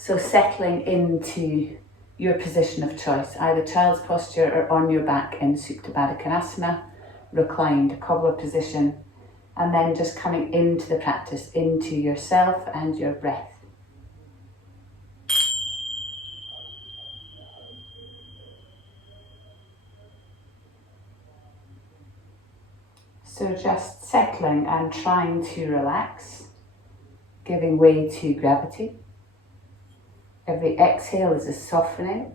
So settling into your position of choice, either child's posture or on your back in Supta Baddha Konasana, reclined, cobbler position, and then just coming into the practice, into yourself and your breath. So just settling and trying to relax, giving way to gravity. Every exhale is a softening,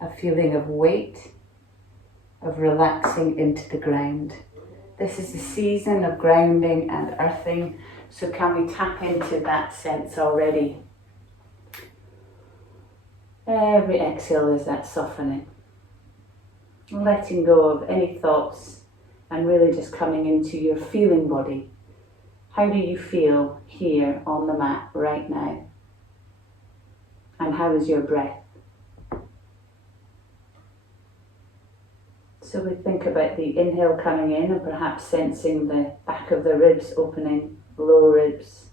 a feeling of weight, of relaxing into the ground. This is the season of grounding and earthing, so can we tap into that sense already? Every exhale is that softening. Letting go of any thoughts and really just coming into your feeling body. How do you feel here on the mat right now? And how is your breath? So we think about the inhale coming in and perhaps sensing the back of the ribs opening, lower ribs.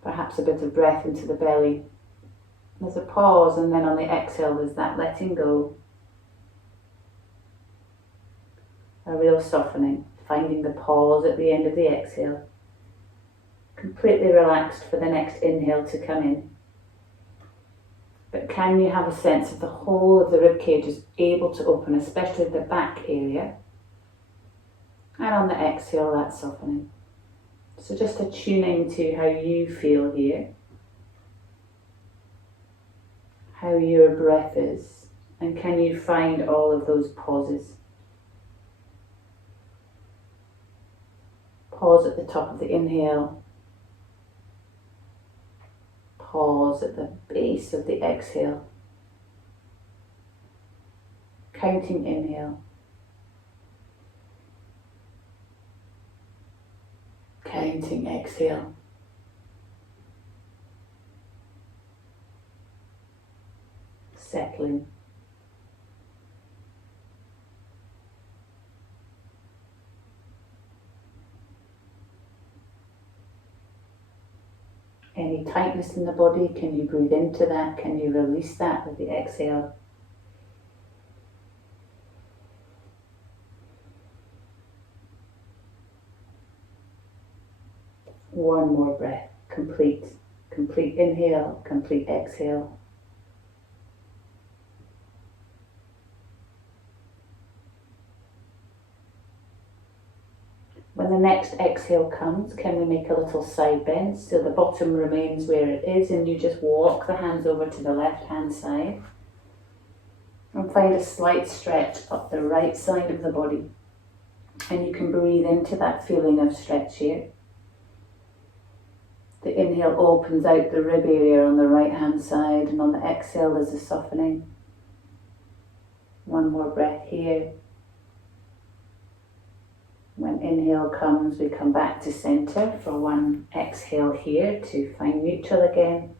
Perhaps a bit of breath into the belly. There's a pause, and then on the exhale there's that letting go. A real softening, finding the pause at the end of the exhale. Completely relaxed for the next inhale to come in. But can you have a sense of the whole of the rib cage is able to open, especially the back area? And on the exhale, that softening. So just attuning to how you feel here, how your breath is, and can you find all of those pauses? Pause at the top of the inhale. Pause at the base of the exhale. Counting inhale. Counting exhale. Settling. Any tightness in the body, can you breathe into that? Can you release that with the exhale? One more breath, complete inhale, complete exhale. When the next exhale comes, can we make a little side bend so the bottom remains where it is, and you just walk the hands over to the left hand side and find a slight stretch up the right side of the body, and you can breathe into that feeling of stretch here. The inhale opens out the rib area on the right hand side, and on the exhale there's a softening. One more breath here. When inhale comes, we come back to center for one exhale here to find neutral again.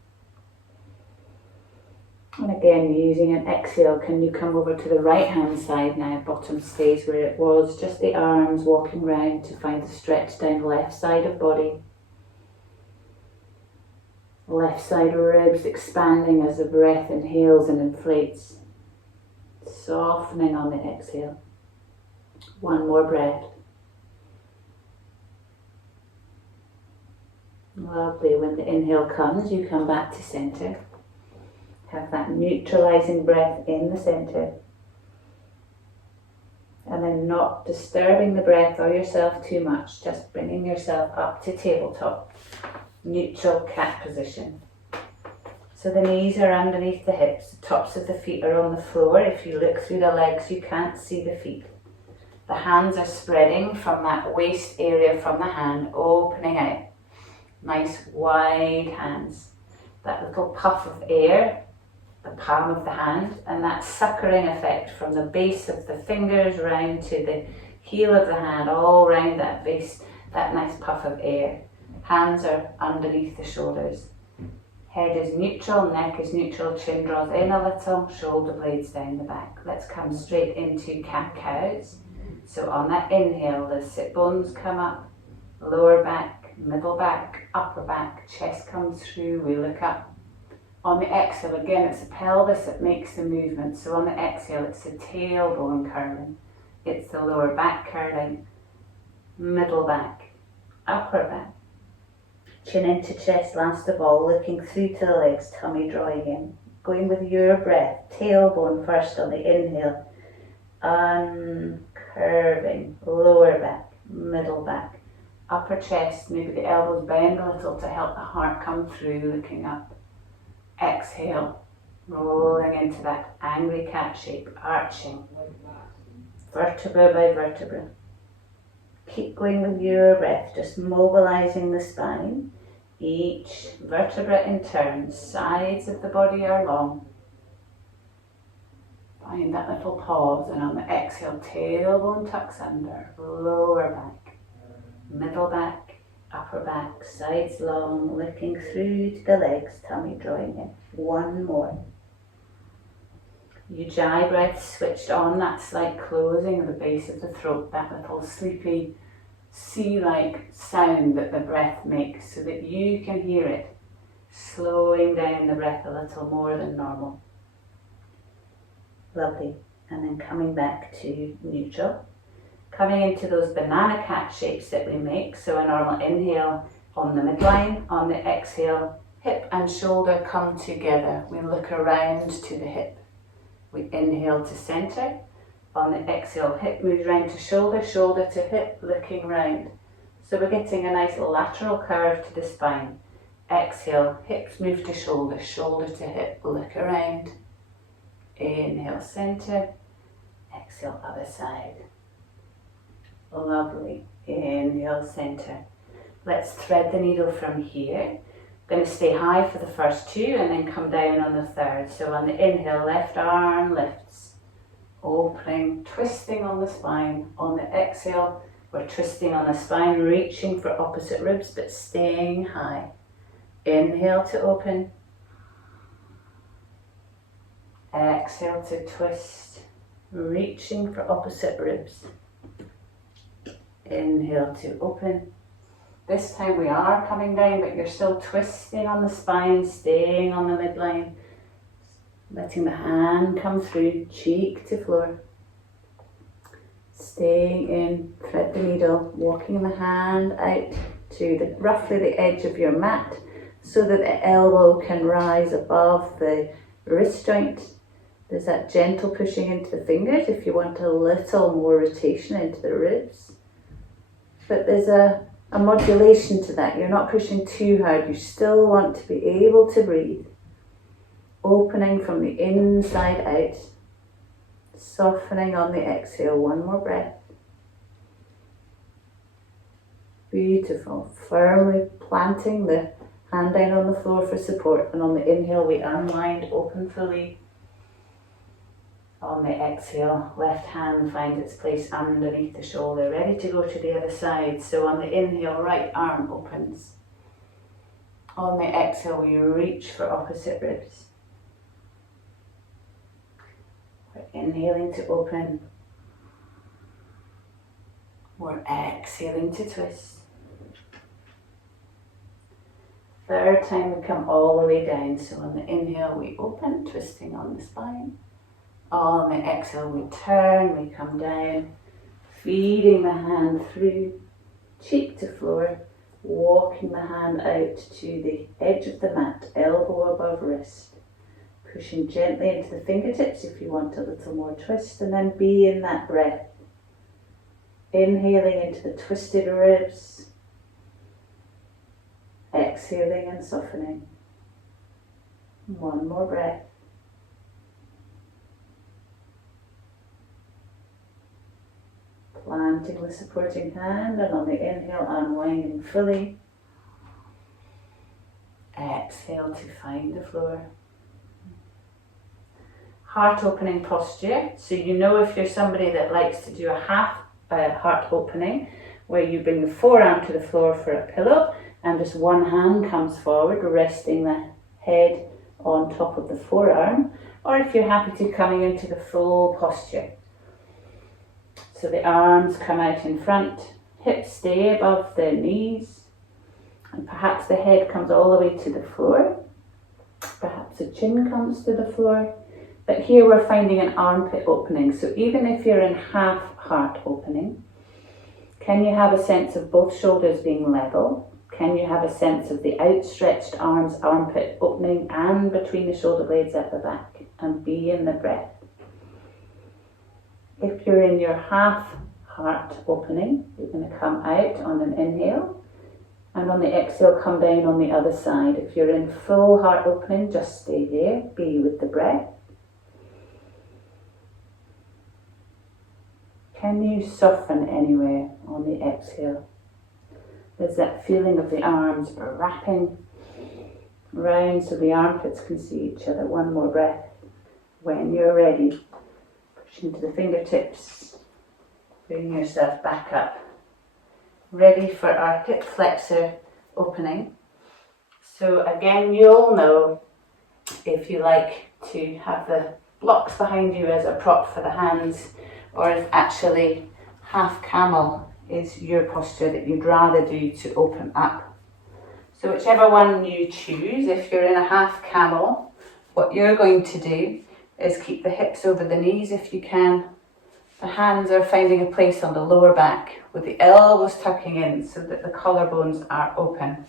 And again, using an exhale, can you come over to the right hand side now? Bottom stays where it was, just the arms walking round to find the stretch down the left side of body. Left side ribs expanding as the breath inhales and inflates. Softening on the exhale. One more breath. Lovely. When the inhale comes, you come back to center. Have that neutralizing breath in the center. And then not disturbing the breath or yourself too much, just bringing yourself up to tabletop. Neutral cat position. So the knees are underneath the hips, the tops of the feet are on the floor. If you look through the legs, you can't see the feet. The hands are spreading from that waist area from the hand, opening out. Nice wide hands. That little puff of air, the palm of the hand, and that suckering effect from the base of the fingers round to the heel of the hand, all round that base, that nice puff of air. Hands are underneath the shoulders. Head is neutral, neck is neutral, chin draws in a little, shoulder blades down the back. Let's come straight into cat-cows. So on that inhale, the sit bones come up, lower back, middle back, upper back, chest comes through, we look up. On the exhale, again, it's the pelvis that makes the movement. So on the exhale, it's the tailbone curling. It's the lower back curling, middle back, upper back. Chin into chest last of all, looking through to the legs, tummy drawing in. Going with your breath, tailbone first on the inhale. Uncurving, lower back, middle back, upper chest, maybe the elbows bend a little to help the heart come through, looking up. Exhale, rolling into that angry cat shape, arching, vertebra by vertebra. Keep going with your breath, just mobilizing the spine. Each vertebra in turn, sides of the body are long. Find that little pause, and on the exhale, tailbone tucks under, lower back, middle back, upper back, sides long, looking through to the legs, tummy drawing in. One more. Ujjayi breath switched on, that slight closing of the base of the throat, that little sleepy, sea-like sound that the breath makes so that you can hear it, slowing down the breath a little more than normal. Lovely. And then coming back to neutral. Coming into those banana cat shapes that we make. So a normal inhale on the midline. On the exhale, hip and shoulder come together. We look around to the hip. We inhale to center. On the exhale, hip moves round to shoulder, shoulder to hip, looking round. So we're getting a nice lateral curve to the spine. Exhale, hips move to shoulder, shoulder to hip, look around. Inhale, center. Exhale, other side. Lovely. Inhale, center. Let's thread the needle from here. Going to stay high for the first two and then come down on the third. So on the inhale, left arm lifts, opening, twisting on the spine. On the exhale, we're twisting on the spine, reaching for opposite ribs, but staying high. Inhale to open. Exhale to twist, reaching for opposite ribs. Inhale to open. This time we are coming down, but you're still twisting on the spine, staying on the midline. Letting the hand come through, cheek to floor. Staying in, thread the needle, walking the hand out to roughly the edge of your mat so that the elbow can rise above the wrist joint. There's that gentle pushing into the fingers if you want a little more rotation into the ribs. But there's a modulation to that. You're not pushing too hard. You still want to be able to breathe. Opening from the inside out. Softening on the exhale. One more breath. Beautiful. Firmly planting the hand down on the floor for support. And on the inhale, we unwind, open fully. On the exhale, left hand finds its place underneath the shoulder, ready to go to the other side. So on the inhale, right arm opens. On the exhale, we reach for opposite ribs. We're inhaling to open. We're exhaling to twist. Third time we come all the way down. So on the inhale, we open, twisting on the spine. On the exhale, we turn, we come down, feeding the hand through, cheek to floor, walking the hand out to the edge of the mat, elbow above wrist. Pushing gently into the fingertips if you want a little more twist, and then be in that breath. Inhaling into the twisted ribs, exhaling and softening. One more breath. Planting the supporting hand, and on the inhale, unwinding fully. Exhale to find the floor. Heart opening posture. So you know if you're somebody that likes to do a half heart opening, where you bring the forearm to the floor for a pillow, and just one hand comes forward, resting the head on top of the forearm, or if you're happy to coming into the full posture. So the arms come out in front, hips stay above the knees, and perhaps the head comes all the way to the floor. Perhaps the chin comes to the floor. But here we're finding an armpit opening. So even if you're in half heart opening, can you have a sense of both shoulders being level? Can you have a sense of the outstretched arms, armpit opening and between the shoulder blades at the back, and be in the breath? If you're in your half heart opening, you're going to come out on an inhale, and on the exhale come down on the other side. If you're in full heart opening, just stay there, be with the breath. Can you soften anywhere on the exhale? There's that feeling of the arms wrapping round so the armpits can see each other. One more breath. When you're ready, push into the fingertips, bring yourself back up. Ready for our hip flexor opening. So again, you'll know if you like to have the blocks behind you as a prop for the hands, or if actually half camel is your posture that you'd rather do to open up. So whichever one you choose, if you're in a half camel, what you're going to do is keep the hips over the knees if you can. The hands are finding a place on the lower back with the elbows tucking in so that the collarbones are open.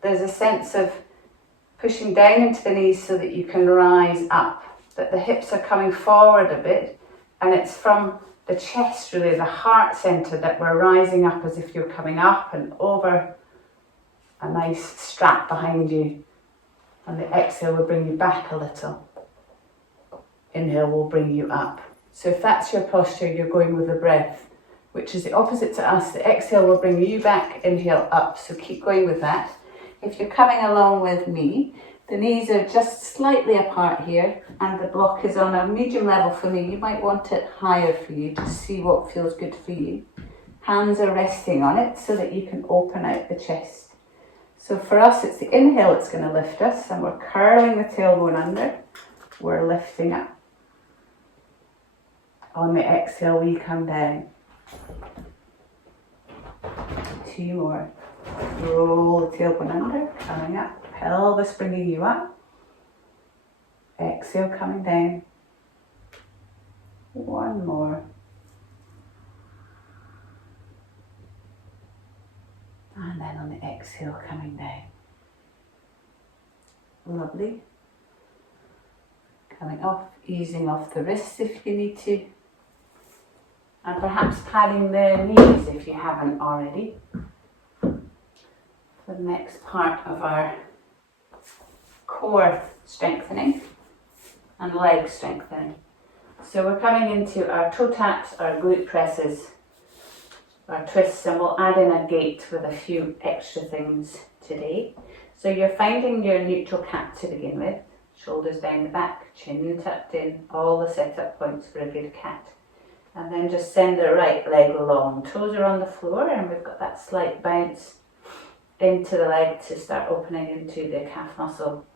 There's a sense of pushing down into the knees so that you can rise up, that the hips are coming forward a bit, and it's from the chest, really, the heart centre, that we're rising up as if you're coming up and over a nice strap behind you. And the exhale will bring you back a little. Inhale will bring you up. So if that's your posture, you're going with the breath, which is the opposite to us. The exhale will bring you back, inhale up. So keep going with that. If you're coming along with me, the knees are just slightly apart here and the block is on a medium level for me. You might want it higher for you to see what feels good for you. Hands are resting on it so that you can open out the chest. So for us, it's the inhale that's going to lift us, and we're curling the tailbone under. We're lifting up. On the exhale, we come down. 2 more. Roll the tailbone under, coming up. Pelvis bringing you up. Exhale, coming down. 1 more. And then on the exhale, coming down. Lovely. Coming off, easing off the wrists if you need to. And perhaps padding the knees if you haven't already. For the next part of our core strengthening and leg strengthening. So we're coming into our toe taps, our glute presses, our twists, and we'll add in a gate with a few extra things today. So you're finding your neutral cat to begin with, shoulders down the back, chin tucked in, all the setup points for a good cat. And then just send the right leg long. Toes are on the floor and we've got that slight bounce into the leg to start opening into the calf muscle.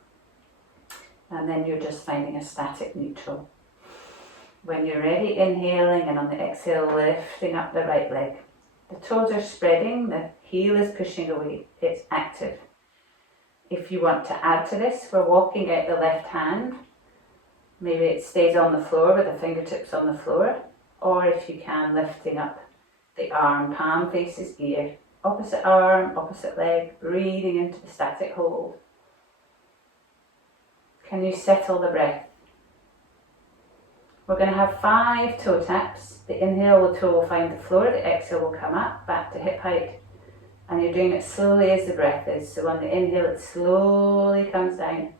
And then you're just finding a static neutral. When you're ready, inhaling, and on the exhale, lifting up the right leg. The toes are spreading, the heel is pushing away, it's active. If you want to add to this, we're walking out the left hand. Maybe it stays on the floor with the fingertips on the floor, or if you can, lifting up the arm, palm faces ear. Opposite arm, opposite leg, breathing into the static hold. Can you settle the breath? We're going to have 5 toe taps. The inhale, the toe will find the floor, the exhale will come up, back to hip height. And you're doing it slowly as the breath is. So on the inhale, it slowly comes down.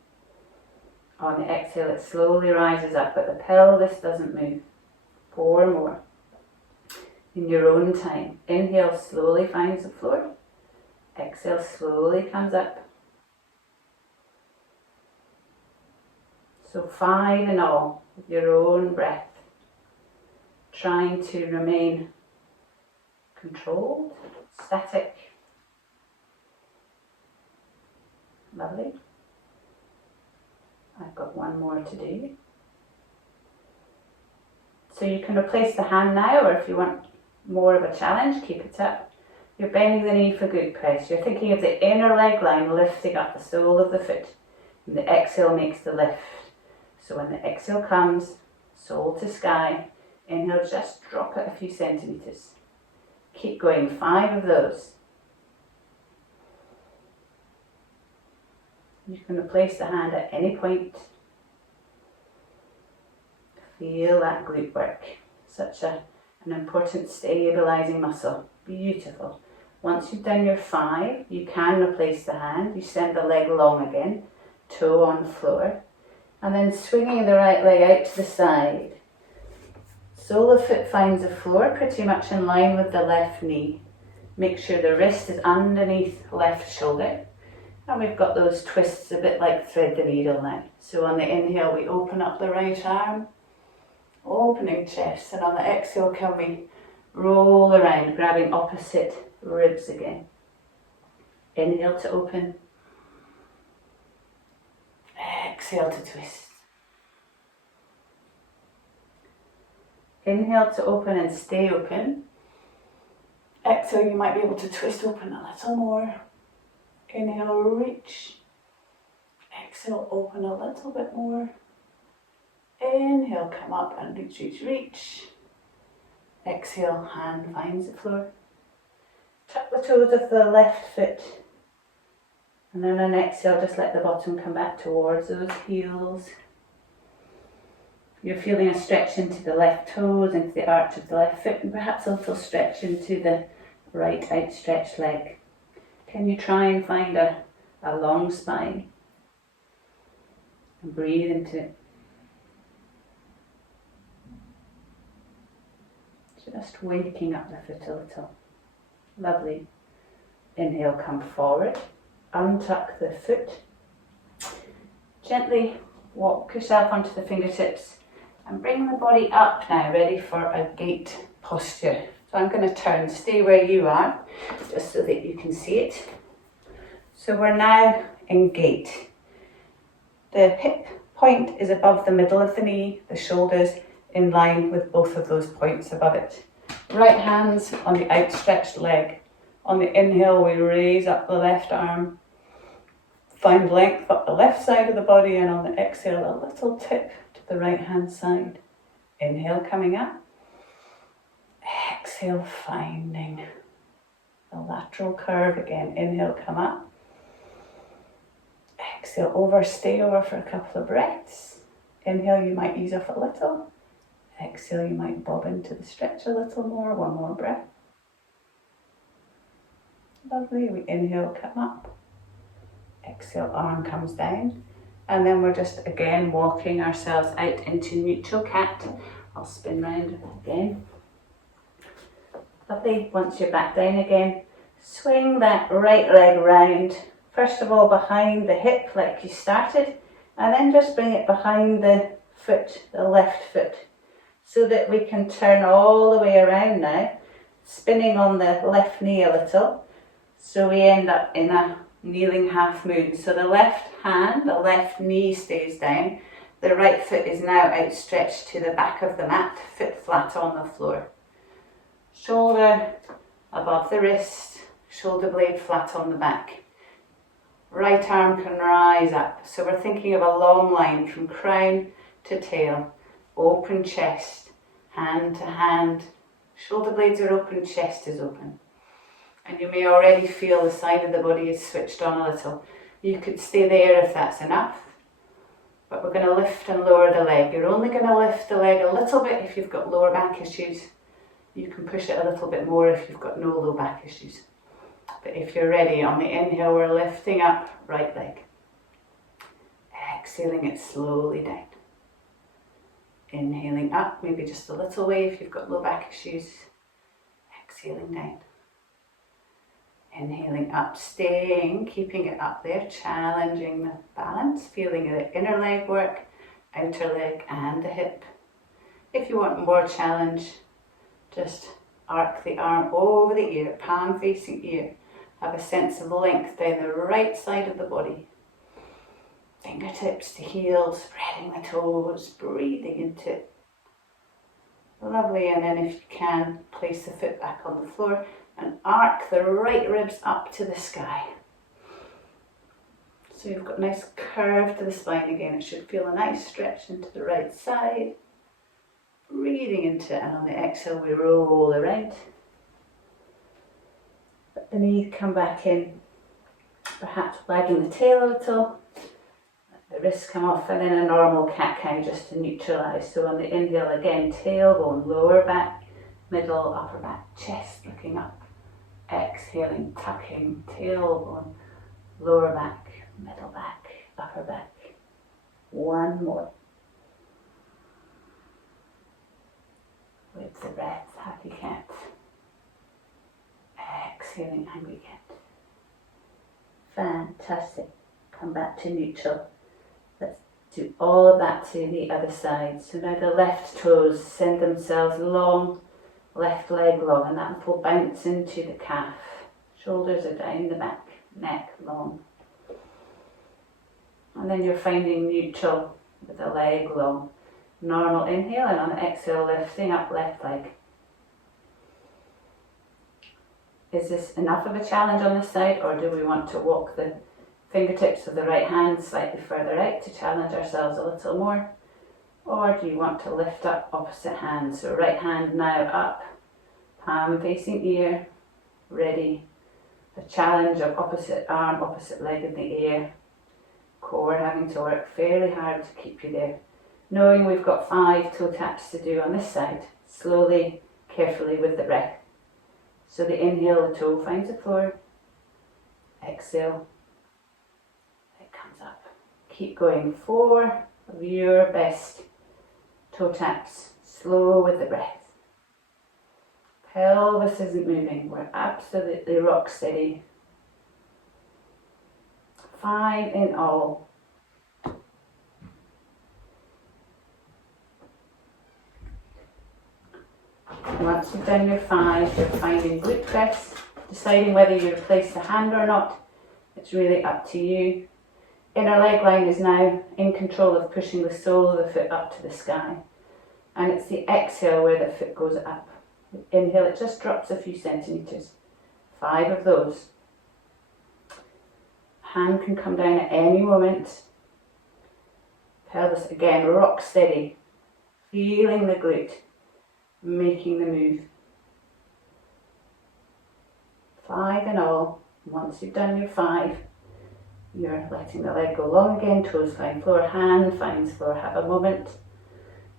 On the exhale, it slowly rises up, but the pelvis doesn't move. 4 more. In your own time. Inhale slowly finds the floor. Exhale slowly comes up. So 5 in all, with your own breath. Trying to remain controlled, static. Lovely. I've got 1 more to do. So you can replace the hand now, or if you want more of a challenge, keep it up. You're bending the knee for glute press. You're thinking of the inner leg line lifting up the sole of the foot. And the exhale makes the lift. So when the exhale comes, sole to sky, inhale, just drop it a few centimetres. Keep going, 5 of those. You can replace the hand at any point. Feel that glute work. Such an important stabilising muscle. Beautiful. Once you've done your 5, you can replace the hand. You send the leg long again, toe on the floor, and then swinging the right leg out to the side. Sole of foot finds the floor pretty much in line with the left knee. Make sure the wrist is underneath left shoulder. And we've got those twists a bit like thread the needle now. So on the inhale we open up the right arm, opening chest, and on the exhale can we roll around, grabbing opposite ribs again. Inhale to open, exhale to twist. Inhale to open and stay open. Exhale, you might be able to twist open a little more. Inhale, reach. Exhale, open a little bit more. Inhale, come up and reach, reach, reach. Exhale, hand finds the floor. Tuck the toes of the left foot. And then on exhale, just let the bottom come back towards those heels. You're feeling a stretch into the left toes, into the arch of the left foot, and perhaps a little stretch into the right outstretched leg. Can you try and find a long spine? And breathe into it. Just waking up the foot a little. Lovely. Inhale, come forward. Untuck the foot. Gently walk yourself onto the fingertips and bring the body up now, ready for a gate posture. So I'm going to turn, stay where you are, just so that you can see it. So we're now in gate. The hip point is above the middle of the knee, the shoulders in line with both of those points above it. Right hands on the outstretched leg. On the inhale, we raise up the left arm, find length up the left side of the body, and on the exhale, a little tip to the right hand side. Inhale, coming up. Exhale, finding the lateral curve again. Inhale, come up. Exhale, over, stay over for a couple of breaths. Inhale, you might ease off a little. Exhale, you might bob into the stretch a little more. One more breath. Lovely. We inhale, come up. Exhale, arm comes down. And then we're just again walking ourselves out into neutral cat. I'll spin round again. Lovely. Once you're back down again, swing that right leg round. First of all, behind the hip like you started, and then just bring it behind the foot, the left foot, so that we can turn all the way around now, spinning on the left knee a little. So we end up in a kneeling half moon. So the left hand, the left knee stays down. The right foot is now outstretched to the back of the mat, foot flat on the floor. Shoulder above the wrist, shoulder blade flat on the back. Right arm can rise up. So we're thinking of a long line from crown to tail. Open chest, hand to hand. Shoulder blades are open, chest is open. And you may already feel the side of the body is switched on a little. You could stay there if that's enough. But we're going to lift and lower the leg. You're only going to lift the leg a little bit if you've got lower back issues. You can push it a little bit more if you've got no low back issues. But if you're ready, on the inhale, we're lifting up right leg. Exhaling it slowly down. Inhaling up, maybe just a little way if you've got low back issues. Exhaling down. Inhaling up, staying, keeping it up there, challenging the balance, feeling the inner leg work, outer leg and the hip. If you want more challenge, just arc the arm over the ear, palm facing ear. Have a sense of length down the right side of the body. Fingertips to heel, spreading the toes, breathing into it. Lovely, and then if you can, place the foot back on the floor and arc the right ribs up to the sky. So you've got a nice curve to the spine again. It should feel a nice stretch into the right side. Breathing into it, and on the exhale we roll around. Let the knees come back in, perhaps wagging the tail a little. Let the wrists come off, and then a normal cat-cow just to neutralise. So on the inhale again, tailbone, lower back, middle, upper back, chest looking up. Exhaling, tucking, tailbone, lower back, middle back, upper back. One more. With the breath, happy cat. Exhaling, angry cat. Fantastic. Come back to neutral. Let's do all of that to the other side. So now the left toes send themselves long, left leg long, and that will bounce into the calf. Shoulders are down the back, neck long. And then you're finding neutral with the leg long. Normal inhale, and on the exhale, lifting up left leg. Is this enough of a challenge on this side, or do we want to walk the fingertips of the right hand slightly further out to challenge ourselves a little more? Or do you want to lift up opposite hand? So right hand now up, palm facing ear, ready. The challenge of opposite arm, opposite leg in the air. Core having to work fairly hard to keep you there. Knowing we've got 5 toe taps to do on this side, slowly, carefully with the breath. So the inhale, the toe finds the floor. Exhale, it comes up. Keep going. 4 of your best toe taps, slow with the breath. Pelvis isn't moving, we're absolutely rock steady. 5 in all. Once you've done your 5, you're finding glute press, deciding whether you replace the hand or not. It's really up to you. Inner leg line is now in control of pushing the sole of the foot up to the sky. And it's the exhale where the foot goes up. Inhale, it just drops a few centimetres. 5 of those. Hand can come down at any moment. Pelvis again, rock steady. Feeling the glute. Making the move. 5 in all. Once you've done your 5, you're letting the leg go long again, toes find floor, hand finds floor, have a moment,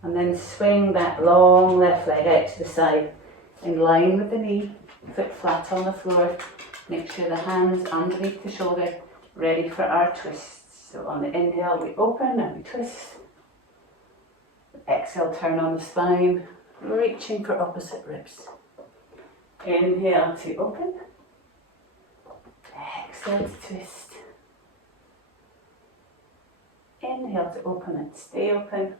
and then swing that long left leg out to the side in line with the knee, foot flat on the floor. Make sure the hands underneath the shoulder, ready for our twists. So on the inhale we open and we twist. Exhale, turn on the spine. Reaching for opposite ribs. Inhale to open. Exhale to twist. Inhale to open and stay open.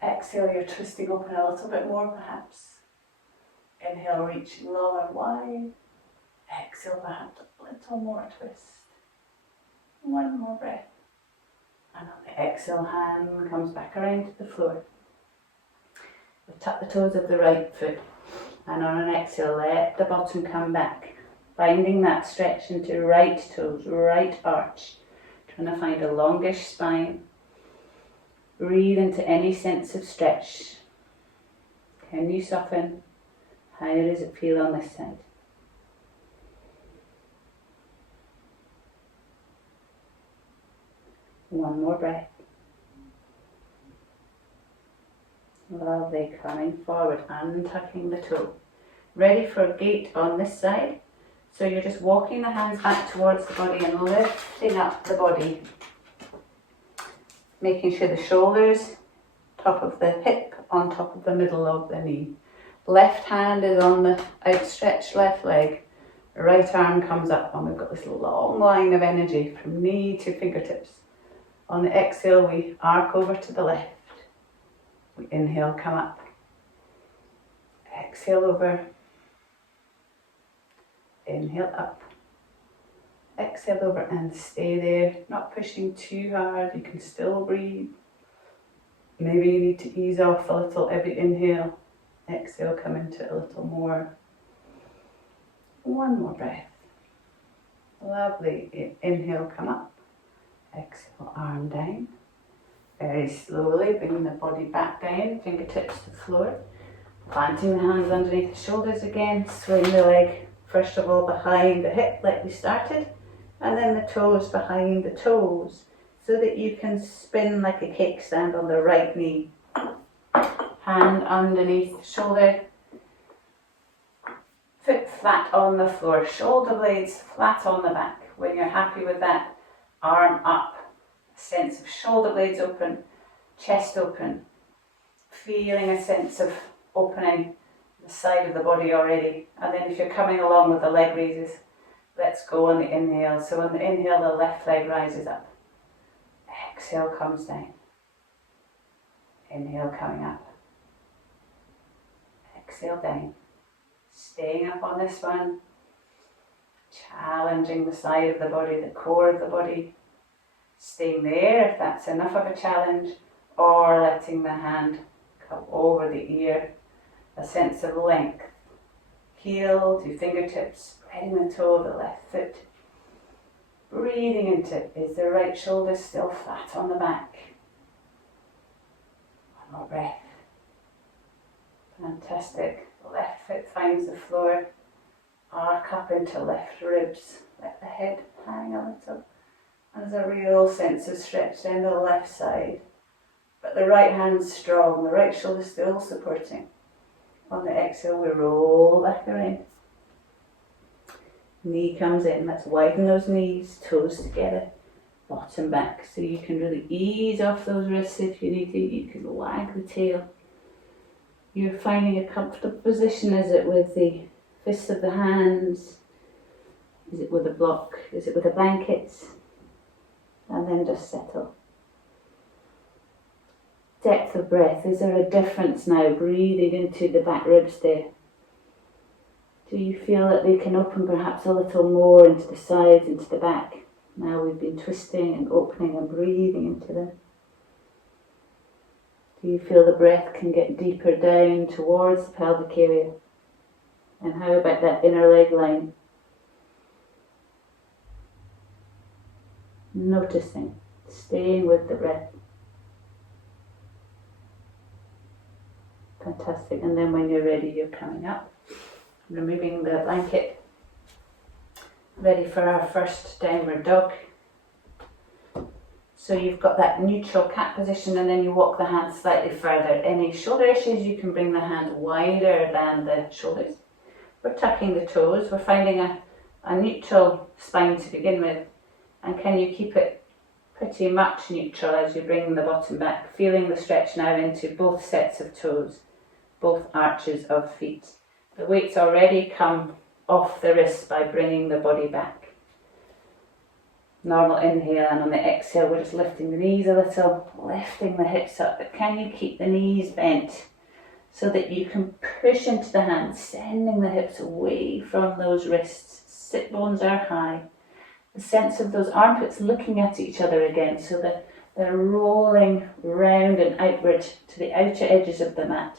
Exhale, you're twisting open a little bit more perhaps. Inhale, reaching long and wide. Exhale, perhaps a little more twist. One more breath. And on the exhale, hand comes back around to the floor. Tuck the toes of the right foot, and on an exhale let the bottom come back, finding that stretch into right toes, right arch, trying to find a longish spine. Breathe into any sense of stretch. Can you soften? How does it feel on this side? One more breath. Lovely, coming forward, untucking the toe. Ready for a gate on this side. So you're just walking the hands back towards the body and lifting up the body. Making sure the shoulders, top of the hip, on top of the middle of the knee. Left hand is on the outstretched left leg. Right arm comes up, and we've got this long line of energy from knee to fingertips. On the exhale, we arc over to the left. We inhale, come up. Exhale over. Inhale up. Exhale over and stay there. Not pushing too hard. You can still breathe. Maybe you need to ease off a little every inhale. Exhale, come into it a little more. One more breath. Lovely. Inhale, come up. Exhale, arm down. Very slowly, bringing the body back down, fingertips to the floor. Planting the hands underneath the shoulders again. Swing the leg, first of all, behind the hip like we started. And then the toes behind the toes, so that you can spin like a cake stand on the right knee. Hand underneath the shoulder. Foot flat on the floor, shoulder blades flat on the back. When you're happy with that, arm up. A sense of shoulder blades open, chest open. Feeling a sense of opening the side of the body already. And then if you're coming along with the leg raises, let's go on the inhale. So on the inhale, the left leg rises up. Exhale comes down. Inhale coming up. Exhale down. Staying up on this one, challenging the side of the body, the core of the body, staying there if that's enough of a challenge, or letting the hand come over the ear, a sense of length. Heel to fingertips, spreading the toe of the left foot, breathing into it. Is the right shoulder still flat on the back? One more breath. Fantastic. Left foot finds the floor, arc up into left ribs, let the head hang a little. And there's a real sense of stretch down the left side, but the right hand's strong, the right shoulder still supporting. On the exhale, we roll back around. Knee comes in, let's widen those knees, toes together, bottom back, so you can really ease off those wrists if you need to. You can wag the tail. You're finding a comfortable position. Is it with the fists of the hands? Is it with a block? Is it with a blanket? And then just settle. Depth of breath. Is there a difference now? Breathing into the back ribs there. Do you feel that they can open perhaps a little more into the sides, into the back? Now we've been twisting and opening and breathing into them. Do you feel the breath can get deeper down towards the pelvic area? And how about that inner leg line? Noticing, staying with the breath. Fantastic. And then when you're ready, you're coming up. Removing the blanket. Ready for our first downward dog. So you've got that neutral cat position, and then you walk the hands slightly further. Any shoulder issues, you can bring the hand wider than the shoulders. We're tucking the toes. We're finding a neutral spine to begin with. And can you keep it pretty much neutral as you bring the bottom back, feeling the stretch now into both sets of toes, both arches of feet. The weight's already come off the wrists by bringing the body back. Normal inhale, and on the exhale we're just lifting the knees a little, lifting the hips up, but can you keep the knees bent so that you can push into the hands, sending the hips away from those wrists. Sit bones are high. The sense of those armpits looking at each other again, so that they're rolling round and outward to the outer edges of the mat.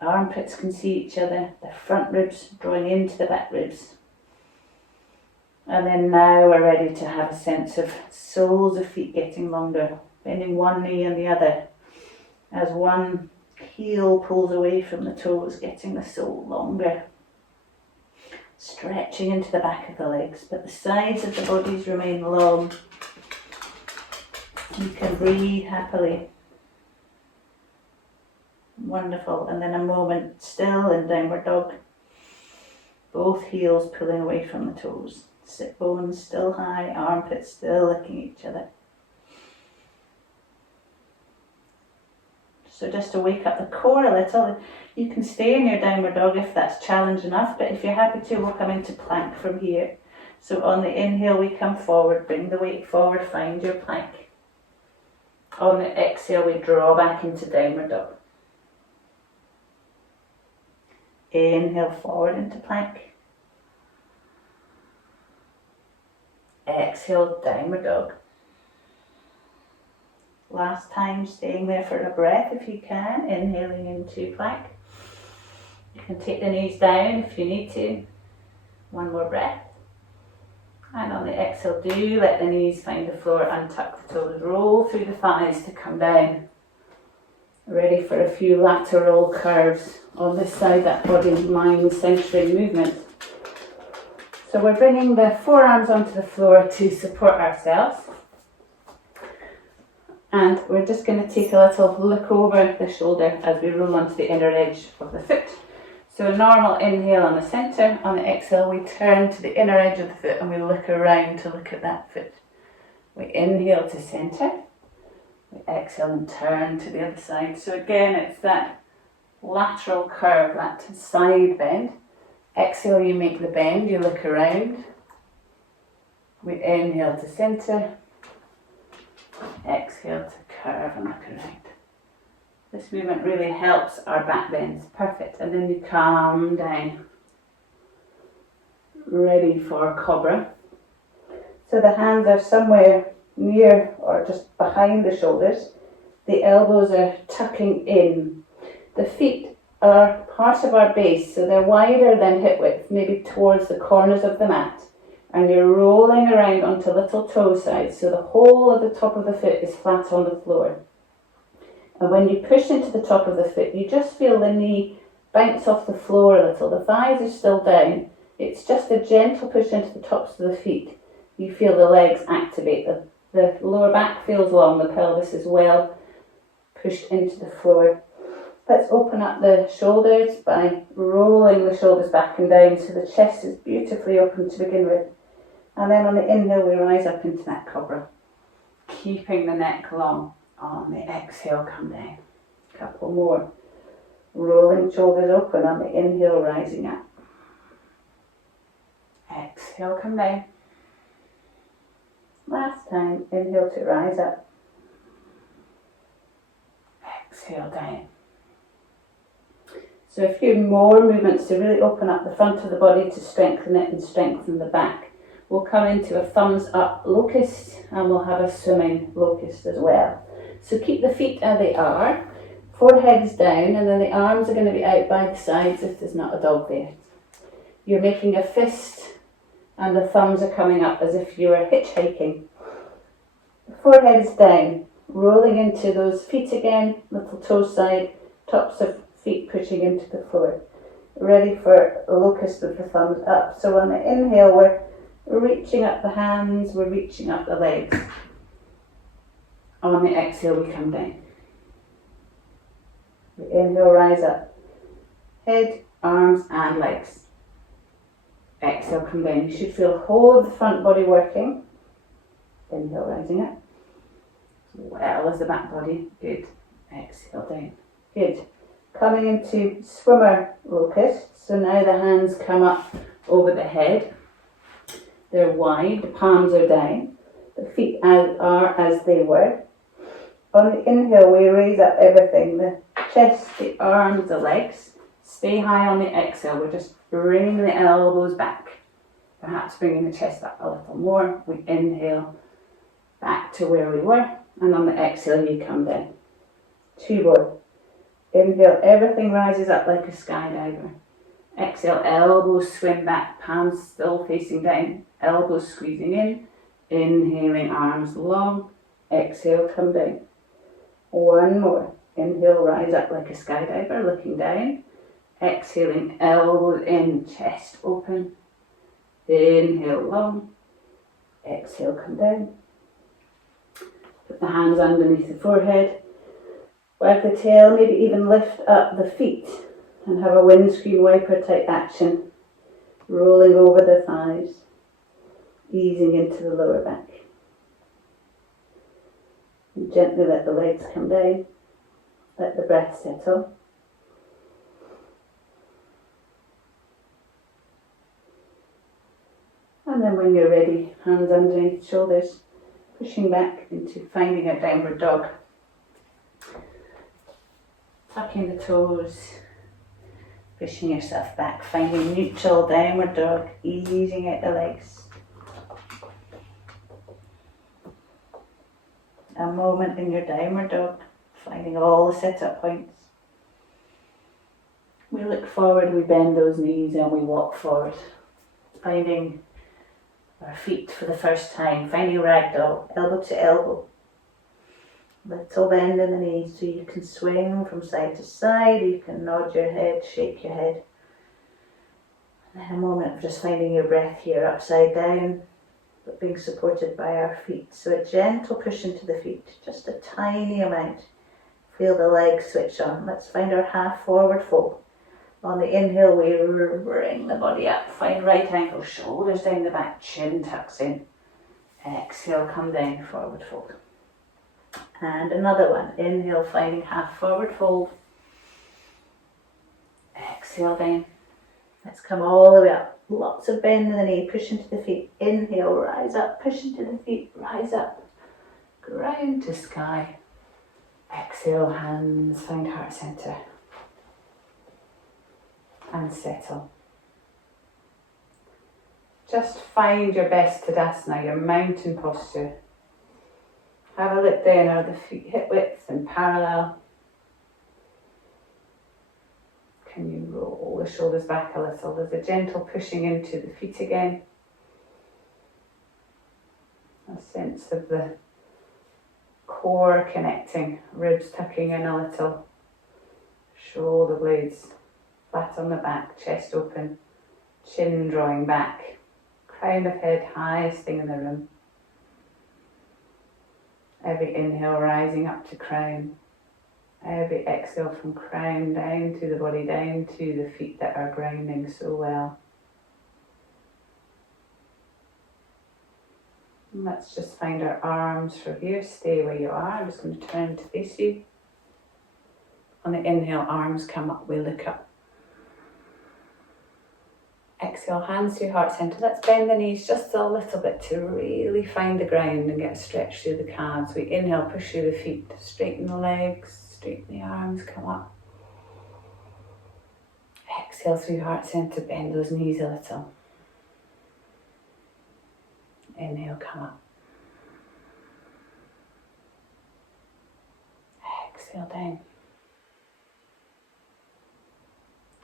Armpits can see each other, the front ribs drawing into the back ribs. And then now we're ready to have a sense of soles of feet getting longer, bending one knee and the other as one heel pulls away from the toes, getting the sole longer. Stretching into the back of the legs, but the sides of the bodies remain long. You can breathe happily. Wonderful. And then a moment still in downward dog. Both heels pulling away from the toes. Sit bones still high, armpits still licking each other. So just to wake up the core a little, you can stay in your downward dog if that's challenge enough, but if you're happy to, we'll come into plank from here. So on the inhale, we come forward, bring the weight forward, find your plank. On the exhale, we draw back into downward dog. Inhale forward into plank. Exhale, downward dog. Last time, staying there for a breath if you can, inhaling into plank. You can take the knees down if you need to. One more breath. the exhale, do let the knees find the floor, untuck the toes, roll through the thighs to come down. Ready for a few lateral curves on this side, that body-mind centering movement. So we're bringing the forearms onto the floor to support ourselves. And we're just going to take a little look over the shoulder as we roll onto the inner edge of the foot. So a normal inhale on the centre, on the exhale we turn to the inner edge of the foot and we look around to look at that foot. We inhale to centre, we exhale and turn to the other side. So again it's that lateral curve, that side bend. Exhale, you make the bend, you look around. We inhale to centre, exhale to curve and look around. This movement really helps our back bends. Perfect. And then you calm down. Ready for cobra. So the hands are somewhere near or just behind the shoulders. The elbows are tucking in. The feet are part of our base, so they're wider than hip width, maybe towards the corners of the mat. And you're rolling around onto little toe sides, so the whole of the top of the foot is flat on the floor. And when you push into the top of the foot, you just feel the knee bounce off the floor a little. The thighs are still down. It's just a gentle push into the tops of the feet. You feel the legs activate. The lower back feels long. The pelvis is well pushed into the floor. Let's open up the shoulders by rolling the shoulders back and down so the chest is beautifully open to begin with. And then on the inhale, we rise up into that cobra, keeping the neck long. On the exhale, come down. A couple more. Rolling shoulders open on the inhale, rising up. Exhale, come down. Last time, inhale to rise up. Exhale, down. So a few more movements to really open up the front of the body to strengthen it and strengthen the back. We'll come into a thumbs up locust and we'll have a swimming locust as well. So keep the feet as they are, forehead is down, and then the arms are going to be out by the sides if there's not a dog there. You're making a fist and the thumbs are coming up as if you were hitchhiking. The forehead is down, rolling into those feet again, little toe side, tops of feet pushing into the floor. Ready for a locust with the thumbs up. So on the inhale, we're reaching up the hands, we're reaching up the legs. On the exhale, we come down. We inhale, rise up. Head, arms and legs. Exhale, come down. You should feel the whole of the front body working. Inhale, rising up. As well as the back body. Good. Exhale, down. Good. Coming into swimmer locust. So now the hands come up over the head. They're wide, the palms are down. The feet are as they were. On the inhale, we raise up everything, the chest, the arms, the legs. Stay high on the exhale. We're just bringing the elbows back. Perhaps bringing the chest up a little more. We inhale back to where we were. And on the exhale, you come down. Two more. Inhale, everything rises up like a skydiver. Exhale, elbows swim back, palms still facing down. Elbows squeezing in. Inhaling, arms long. Exhale, come down. One more. Inhale, rise up like a skydiver, looking down. Exhaling, elbows in, chest open. Inhale, long. Exhale, come down. Put the hands underneath the forehead. Wag the tail, maybe even lift up the feet and have a windscreen wiper type action. Rolling over the thighs, easing into the lower back. And gently let the legs come down, let the breath settle. And then when you're ready, hands underneath shoulders, pushing back into finding a downward dog. Tucking the toes, pushing yourself back, finding neutral downward dog, easing out the legs. A moment in your downward dog, finding all the set-up points. We look forward, we bend those knees and we walk forward, finding our feet for the first time, finding ragdoll, elbow to elbow. Little bend in the knees so you can swing from side to side, you can nod your head, shake your head. And then a moment of just finding your breath here, upside down, but being supported by our feet. So a gentle push into the feet, just a tiny amount. Feel the legs switch on. Let's find our half forward fold. On the inhale, we bring the body up. Find right angle, shoulders down the back, chin tucks in. Exhale, come down, forward fold. And another one. Inhale, finding half forward fold. Exhale down. Let's come all the way up. Lots of bend in the knee, push into the feet. Inhale, rise up, push into the feet, rise up. Ground to sky. Exhale, hands, find heart center. And settle. Just find your best Tadasana, your mountain posture. Have a look down, are the feet hip width and parallel? Can you roll the shoulders back a little? There's a gentle pushing into the feet again. A sense of the core connecting, ribs tucking in a little, shoulder blades flat on the back, chest open, chin drawing back, crown of head highest thing in the room. Every inhale rising up to crown. Every exhale from crown down to the body, down to the feet that are grounding so well. And let's just find our arms from here. Stay where you are. I'm just going to turn to face you. On the inhale, arms come up, we look up. Exhale, hands to heart center. Let's bend the knees just a little bit to really find the ground and get a stretch through the calves. We inhale, push through the feet, straighten the legs, straighten the arms, come up. Exhale through heart center, bend those knees a little. Inhale, come up. Exhale down.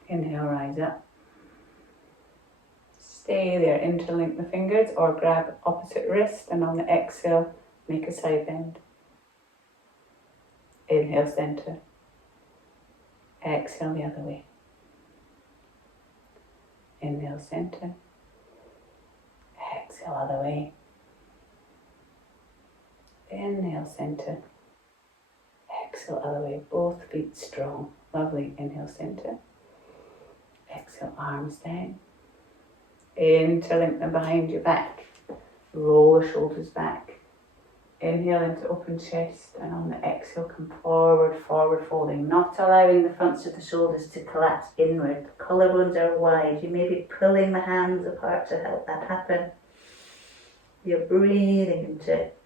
Inhale, rise up. Stay there, interlink the fingers or grab opposite wrist, and on the exhale, make a side bend. Inhale, center. Exhale the other way. Inhale, center. Exhale, other way. Inhale, center. Exhale, other way. Both feet strong. Lovely. Inhale, center. Exhale, arms down. Interlink them behind your back. Roll the shoulders back. Inhale into open chest, and on the exhale, come forward, forward folding. Not allowing the fronts of the shoulders to collapse inward. The collarbones are wide. You may be pulling the hands apart to help that happen. You're breathing into it.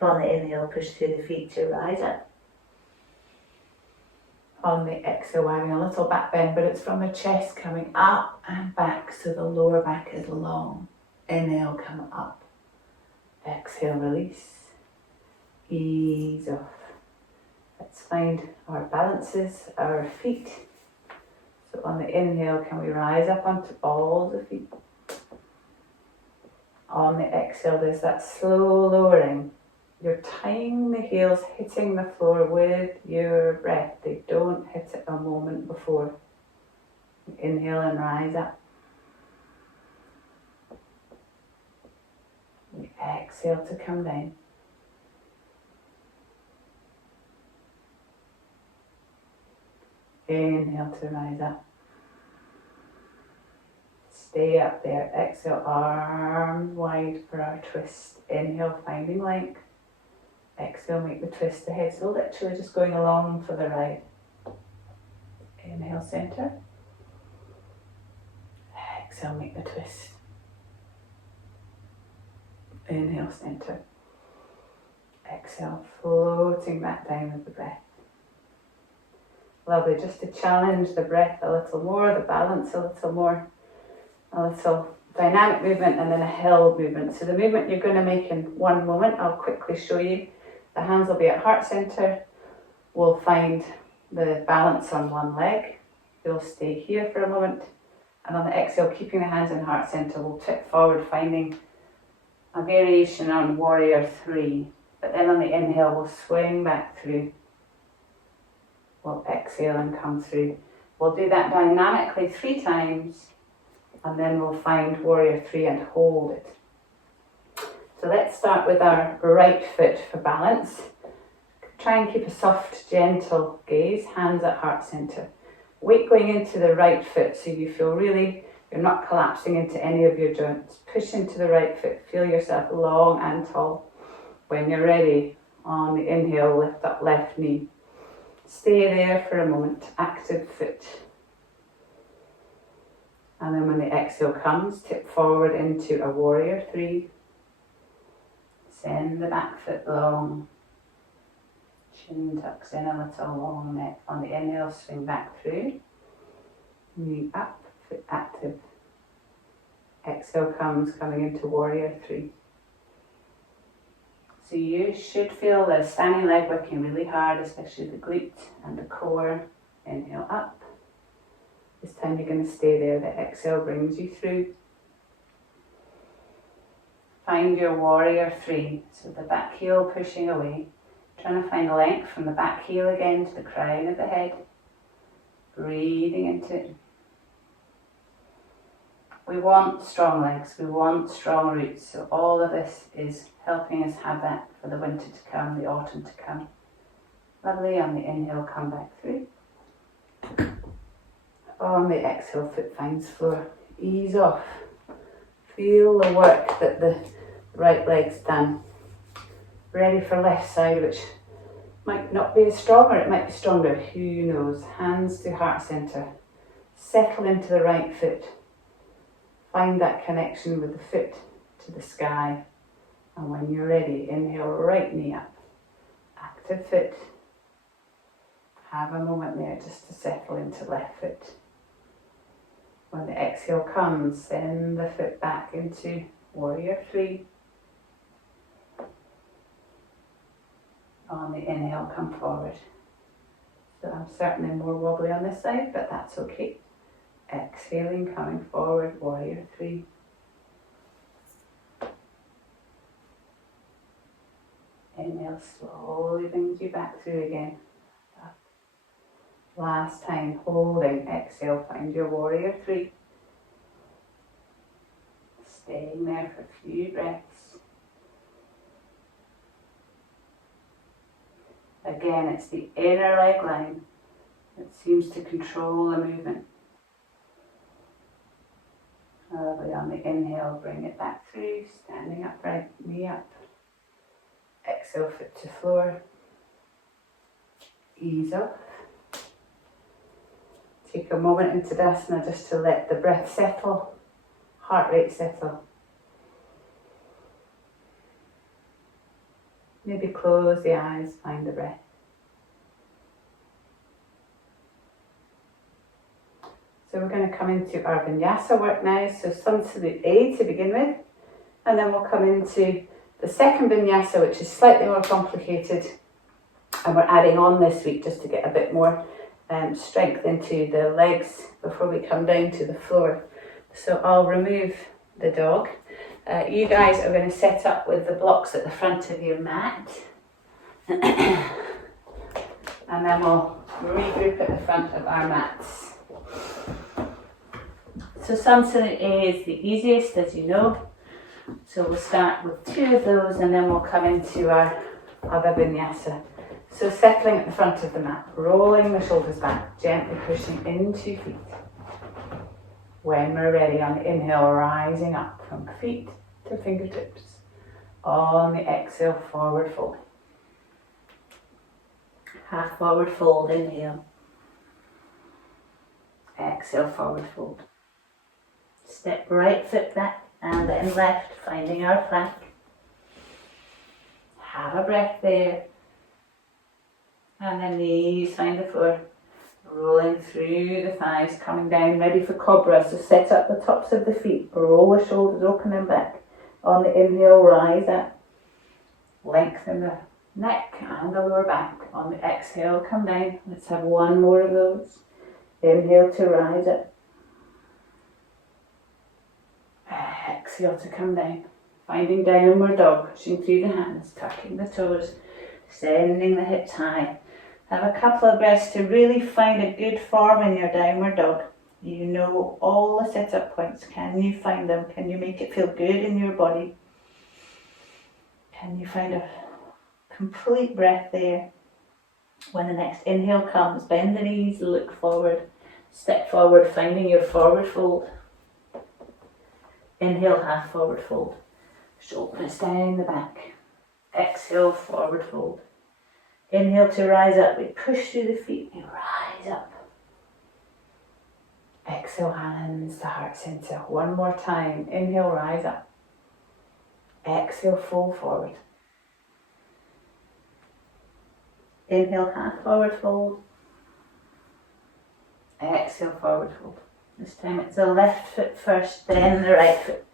On the inhale, push through the feet to rise up. On the exhale, having a little back bend, but it's from the chest coming up and back, so the lower back is long. Inhale, come up. Exhale, release. Ease off. Let's find our balances, our feet. So on the inhale, can we rise up onto all the feet? On the exhale, there's that slow lowering. You're tying the heels, hitting the floor with your breath. They don't hit it a moment before. Inhale and rise up. We exhale to come down. Inhale to rise up. Stay up there. Exhale, arms wide for our twist. Inhale, finding length. Exhale, make the twist ahead. So literally just going along for the ride. Inhale, center. Exhale, make the twist. Inhale, center. Exhale, floating back down with the breath. Lovely, just to challenge the breath a little more, the balance a little more, a little dynamic movement and then a held movement. So the movement you're going to make in one moment, I'll quickly show you. The hands will be at heart center. We'll find the balance on one leg. You'll stay here for a moment And on the exhale, keeping the hands in heart center, we'll tip forward, finding a variation on warrior 3. But then on the inhale, we'll swing back through. We'll exhale and come through. We'll do that dynamically 3 times, and then we'll find warrior 3 and hold it. So let's start with our right foot for balance. Try and keep a soft, gentle gaze, hands at heart center. Weight going into the right foot so you feel really, you're not collapsing into any of your joints. Push into the right foot, feel yourself long and tall. When you're ready, on the inhale, lift up left knee. Stay there for a moment, active foot. And then when the exhale comes, tip forward into a warrior 3. Send the back foot long. Chin tucks in a little, long neck. On the inhale, swing back through. Knee up, foot active. Exhale comes, coming into warrior 3. So you should feel the standing leg working really hard, especially the glute and the core. Inhale up. This time you're going to stay there. The exhale brings you through. Find your warrior 3. So the back heel pushing away. Trying to find length from the back heel again to the crown of the head. Breathing into it. We want strong legs, we want strong roots, so all of this is helping us have that for the winter to come, the autumn to come. Lovely, on the inhale, come back through. On the exhale, foot finds floor. Ease off. Feel the work that the right leg's done. Ready for left side, which might not be as strong or it might be stronger, who knows. Hands to heart center. Settle into the right foot. Find that connection with the foot to the sky. And when you're ready, inhale, right knee up. Active foot. Have a moment there just to settle into left foot. When the exhale comes, send the foot back into warrior 3. On the inhale, come forward. So I'm certainly more wobbly on this side, but that's okay. Exhaling, coming forward, warrior 3. Inhale slowly brings you back through again. Last time, holding, exhale, find your warrior 3. Staying there for a few breaths. Again, it's the inner leg line that seems to control the movement. Lovely, on the inhale, bring it back through, standing upright, knee up. Exhale, foot to floor. Ease off. Take a moment in Tadasana just to let the breath settle, heart rate settle. Maybe close the eyes, find the breath. So we're going to come into our vinyasa work now. So sun salute A to begin with, and then we'll come into the second vinyasa, which is slightly more complicated, and we're adding on this week just to get a bit more strength into the legs before we come down to the floor. So I'll remove the dog. You guys are going to set up with the blocks at the front of your mat, and then we'll regroup at the front of our mats. So sun salute A is the easiest, as you know. So we'll start with 2 of those, and then we'll come into our other vinyasa. So settling at the front of the mat, rolling the shoulders back, gently pushing into feet. When we're ready, on the inhale, rising up from feet to fingertips. On the exhale, forward fold. Half forward fold, inhale. Exhale, forward fold. Step right foot back and then left, finding our plank. Have a breath there. And then knees find the floor. Rolling through the thighs, coming down, ready for cobra. So set up the tops of the feet, roll the shoulders open and back. On the inhale, rise up. Lengthen the neck and the lower back. On the exhale, come down. Let's have one more of those. Inhale to rise up. Exhale to come down. Finding downward dog, pushing through the hands, tucking the toes, sending the hips high. Have a couple of breaths to really find a good form in your downward dog. You know all the sit-up points. Can you find them? Can you make it feel good in your body? Can you find a complete breath there? When the next inhale comes, bend the knees, look forward, step forward, finding your forward fold. Inhale, half forward fold. Shoulders down the back. Exhale, forward fold. Inhale to rise up. We push through the feet. We rise up. Exhale, hands to heart center. One more time. Inhale, rise up. Exhale, fold forward. Inhale, half forward fold. Exhale, forward fold. This time it's the left foot first, then the right foot.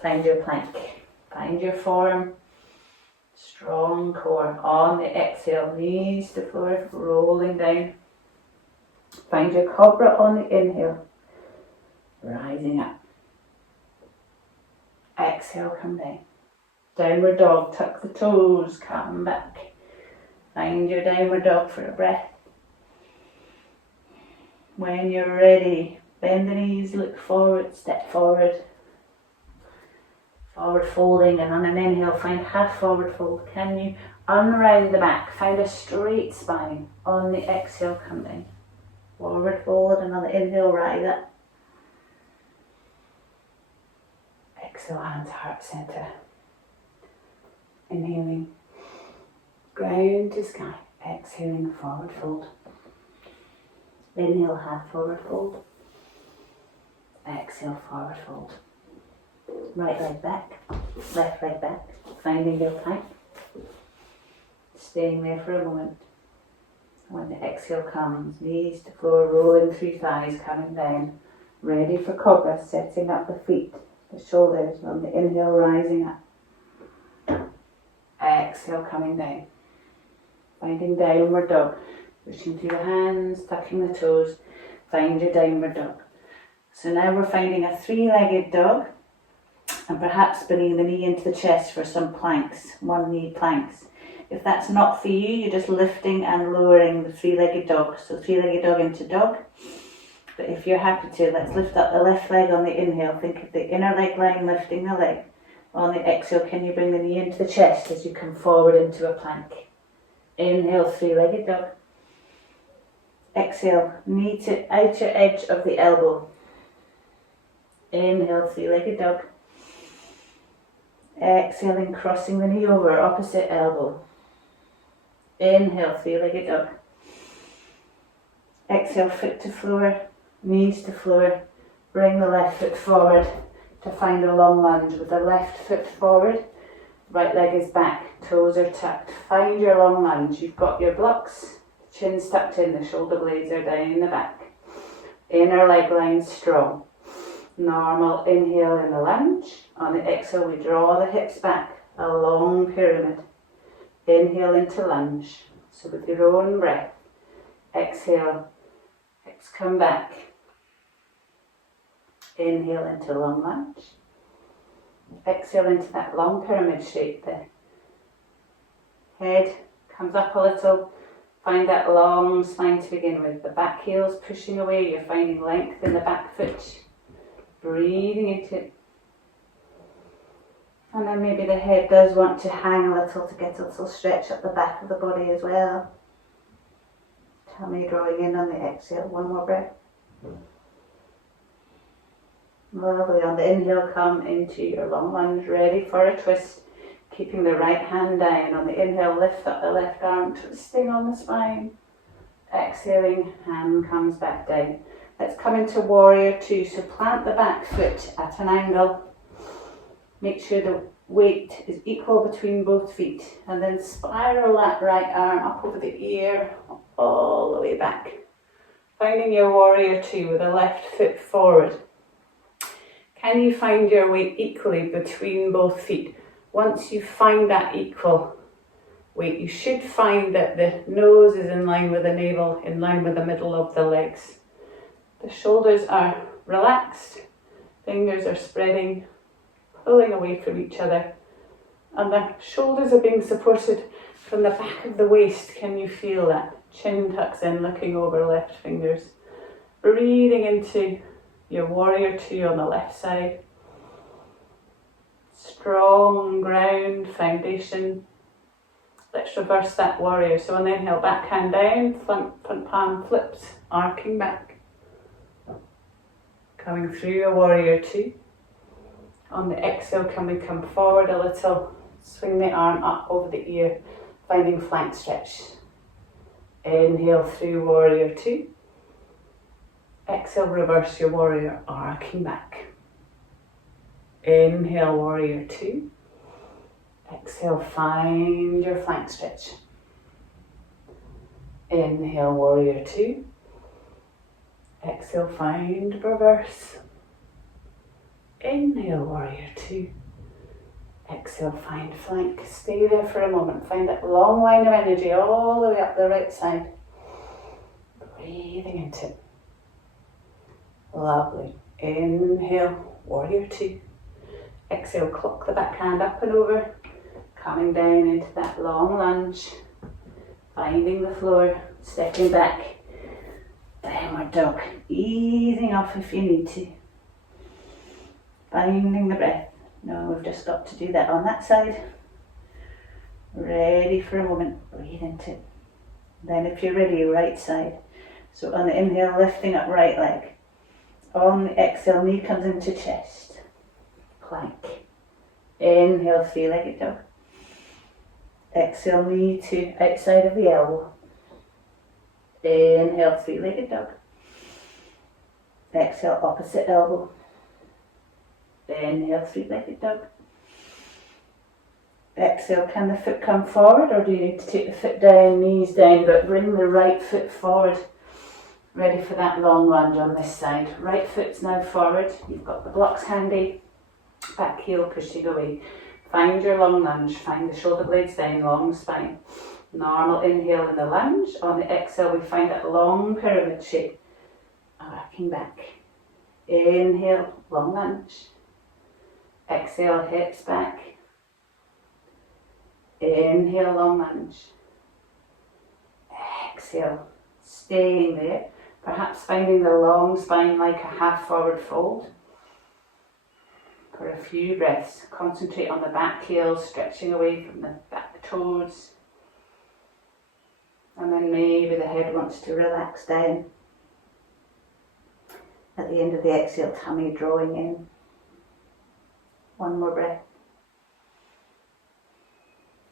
Find your plank. Find your form. Strong core. On the exhale, knees to floor, rolling down. Find your cobra on the inhale. Rising up. Exhale, come down. Downward dog, tuck the toes, come back. Find your downward dog for a breath. When you're ready, bend the knees, look forward, step forward. Forward folding, and on an inhale, find half forward fold. Can you unround the back? Find a straight spine. On the exhale, come down. Forward fold, and on the inhale, rise up. Exhale, hands heart center. Inhaling, ground to sky. Exhaling, forward fold. Inhale, half forward fold. Exhale, forward fold. Right leg back, left leg back. Finding your plank. Staying there for a moment. When the exhale comes, knees to floor, rolling through thighs, coming down. Ready for cobra, setting up the feet, the shoulders. On the inhale, rising up. Exhale, coming down. Finding downward dog. Pushing through the hands, tucking the toes. Find your downward dog. So now we're finding a three-legged dog. And perhaps bringing the knee into the chest for some planks, one knee planks. If that's not for you, you're just lifting and lowering the three-legged dog. So three-legged dog into dog. But if you're happy to, let's lift up the left leg on the inhale. Think of the inner leg line lifting the leg. On the exhale, can you bring the knee into the chest as you come forward into a plank? Inhale, three-legged dog. Exhale, knee to outer edge of the elbow. Inhale, three-legged dog. Exhaling, crossing the knee over, opposite elbow. Inhale, three-legged dog. Exhale, foot to floor, knees to floor. Bring the left foot forward to find a long lunge with the left foot forward. Right leg is back, toes are tucked. Find your long lunge. You've got your blocks, chin's tucked in, the shoulder blades are down in the back. Inner leg line strong. Normal inhale in the lunge. On the exhale, we draw the hips back, a long pyramid. Inhale into lunge. So with your own breath, exhale, hips come back. Inhale into long lunge. Exhale into that long pyramid shape there. Head comes up a little. Find that long spine to begin with. The back heel's pushing away. You're finding length in the back foot. Breathing into it. And then maybe the head does want to hang a little to get a little stretch up the back of the body as well. Tummy drawing in on the exhale. One more breath. Lovely. On the inhale, come into your long lunge, ready for a twist. Keeping the right hand down. On the inhale, lift up the left arm, twisting on the spine. Exhaling, hand comes back down. Let's come into warrior two. So plant the back foot at an angle. Make sure the weight is equal between both feet. And then spiral that right arm up over the ear, all the way back. Finding your warrior two with the left foot forward. Can you find your weight equally between both feet? Once you find that equal weight, you should find that the nose is in line with the navel, in line with the middle of the legs. The shoulders are relaxed, fingers are spreading. pulling away from each other. And the shoulders are being supported from the back of the waist. Can you feel that? Chin tucks in, looking over left fingers. Breathing into your warrior two on the left side. Strong ground foundation. Let's reverse that warrior. So on the inhale, back hand down, front palm flips, arcing back. Coming through a warrior two. On the exhale, can we come forward a little? Swing the arm up over the ear, finding flank stretch. Inhale through warrior two. Exhale, reverse your warrior, arcing back. Inhale, warrior two. Exhale, find your flank stretch. Inhale, warrior two. Exhale, find reverse. Inhale, warrior two. Exhale, find flank. Stay there for a moment. Find that long line of energy all the way up the right side. Breathing into it. Lovely. Inhale, warrior two. Exhale, clock the back hand up and over. Coming down into that long lunge. Finding the floor. Stepping back. Downward dog. Easing off if you need to. Finding the breath. Now we've just got to do that on that side. Ready for a moment. Breathe into it. Then if you're ready, right side. So on the inhale, lifting up right leg. On the exhale, knee comes into chest. Plank. Inhale, three-legged dog. Exhale, knee to outside of the elbow. Inhale, three-legged dog. Exhale, opposite elbow. Inhale, three-legged dog. Exhale, can the foot come forward or do you need to take the foot down, knees down, but bring the right foot forward. Ready for that long lunge on this side. Right foot's now forward. You've got the blocks handy. Back heel pushing away. Find your long lunge. Find the shoulder blades down, long spine. Normal inhale in the lunge. On the exhale, we find that long pyramid shape. Arcing back. Inhale, long lunge. Exhale, hips back. Inhale, long lunge. Exhale, staying there. Perhaps finding the long spine like a half forward fold. For a few breaths, concentrate on the back heel, stretching away from the back toes. And then maybe the head wants to relax down. At the end of the exhale, tummy drawing in. One more breath.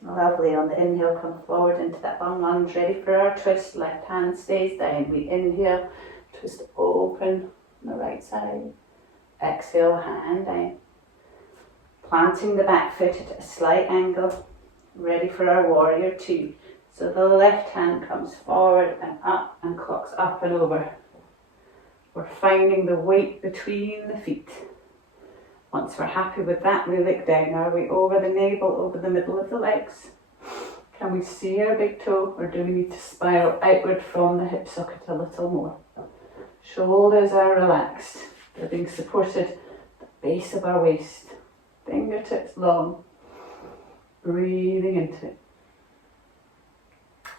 Lovely. On the inhale, come forward into that long lunge. Ready for our twist. Left hand stays down. We inhale, twist open on the right side. Exhale, hand down. Planting the back foot at a slight angle. Ready for our warrior two. So the left hand comes forward and up and clocks up and over. We're finding the weight between the feet. Once we're happy with that, we look down. Are we over the navel, over the middle of the legs? Can we see our big toe, or do we need to spiral outward from the hip socket a little more? Shoulders are relaxed. They're being supported at the base of our waist. Fingertips long. Breathing into it.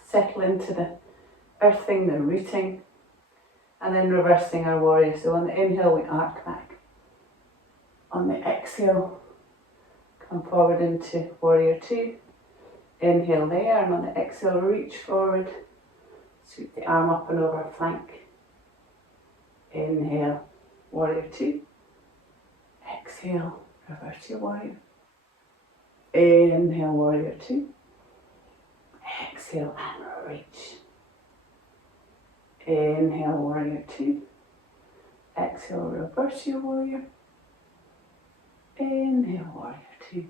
Settle into the earthing, the rooting, and then reversing our warrior. So on the inhale, we arc back. On the exhale, come forward into warrior two. Inhale there, and on the exhale, reach forward. Sweep the arm up and over flank. Inhale, warrior two. Exhale, reverse your warrior. Inhale, warrior two. Exhale and reach. Inhale, warrior two. Exhale, reverse your warrior. Inhale, warrior two.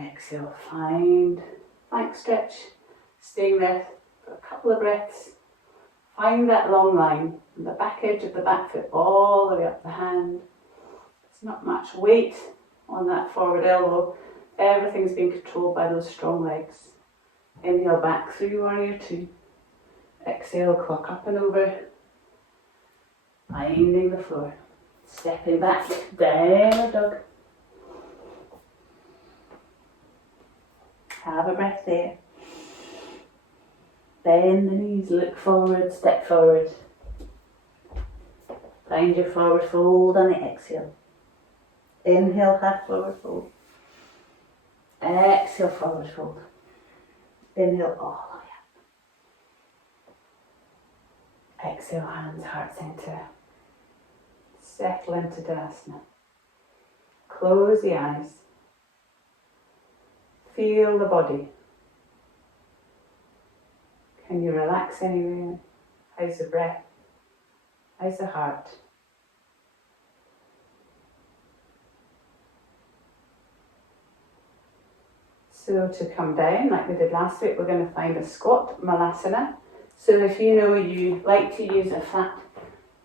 Exhale, find flank stretch. Staying there for a couple of breaths. Find that long line from the back edge of the back foot all the way up the hand. There's not much weight on that forward elbow. Everything's being controlled by those strong legs. Inhale back through warrior two. Exhale, clock up and over. Finding the floor. Stepping back, downward dog. Have a breath there. Bend the knees, look forward, step forward. Find your forward fold on the exhale. Inhale, half forward fold. Exhale, forward fold. Inhale all the way up. Exhale, hands, heart center. Settle into Tadasana. Close the eyes. Feel the body. Can you relax anywhere? How's the breath? How's the heart? So to come down, like we did last week, we're going to find a squat malasana. So if you know you like to use a flat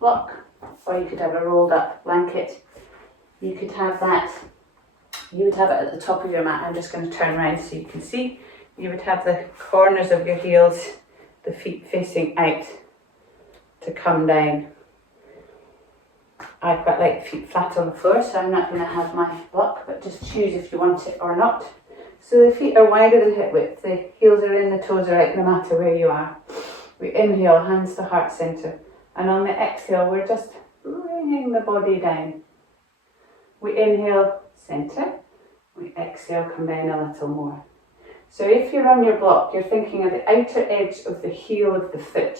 block, or you could have a rolled up blanket, you could have that. You would have it at the top of your mat. I'm just going to turn around so you can see. You would have the corners of your heels, the feet facing out to come down. I quite like the feet flat on the floor, so I'm not going to have my block, but just choose if you want it or not. So the feet are wider than hip width, the heels are in, the toes are out, no matter where you are. We inhale, hands to heart center, and on the exhale, we're just bringing the body down. We inhale, center, we exhale, come down a little more. So if you're on your block, you're thinking of the outer edge of the heel of the foot.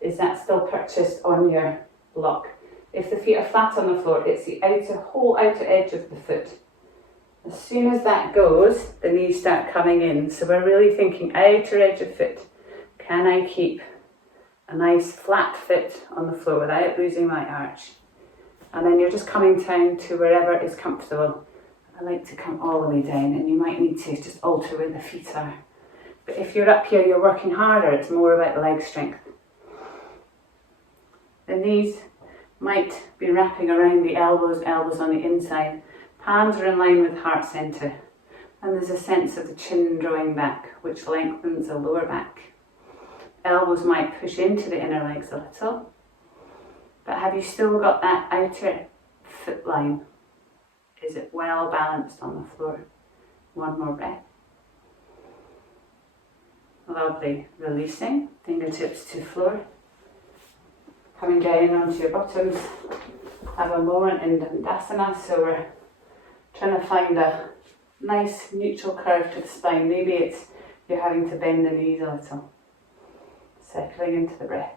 Is that still purchased on your block? If the feet are flat on the floor, it's the whole outer edge of the foot. As soon as that goes, the knees start coming in. So we're really thinking outer edge of foot. Can I keep a nice flat foot on the floor without losing my arch? And then you're just coming down to wherever is comfortable. I like to come all the way down, and you might need to just alter where the feet are. But if you're up here, you're working harder. It's more about leg strength. The knees might be wrapping around the elbows on the inside. Palms are in line with heart center. And there's a sense of the chin drawing back, which lengthens the lower back. Elbows might push into the inner legs a little. But have you still got that outer foot line? Is it well balanced on the floor? One more breath. Lovely. Releasing, fingertips to floor. Coming down onto your bottoms. Have a moment in Dandasana. So we're trying to find a nice neutral curve to the spine. Maybe it's you're having to bend the knees a little. Settling into the breath.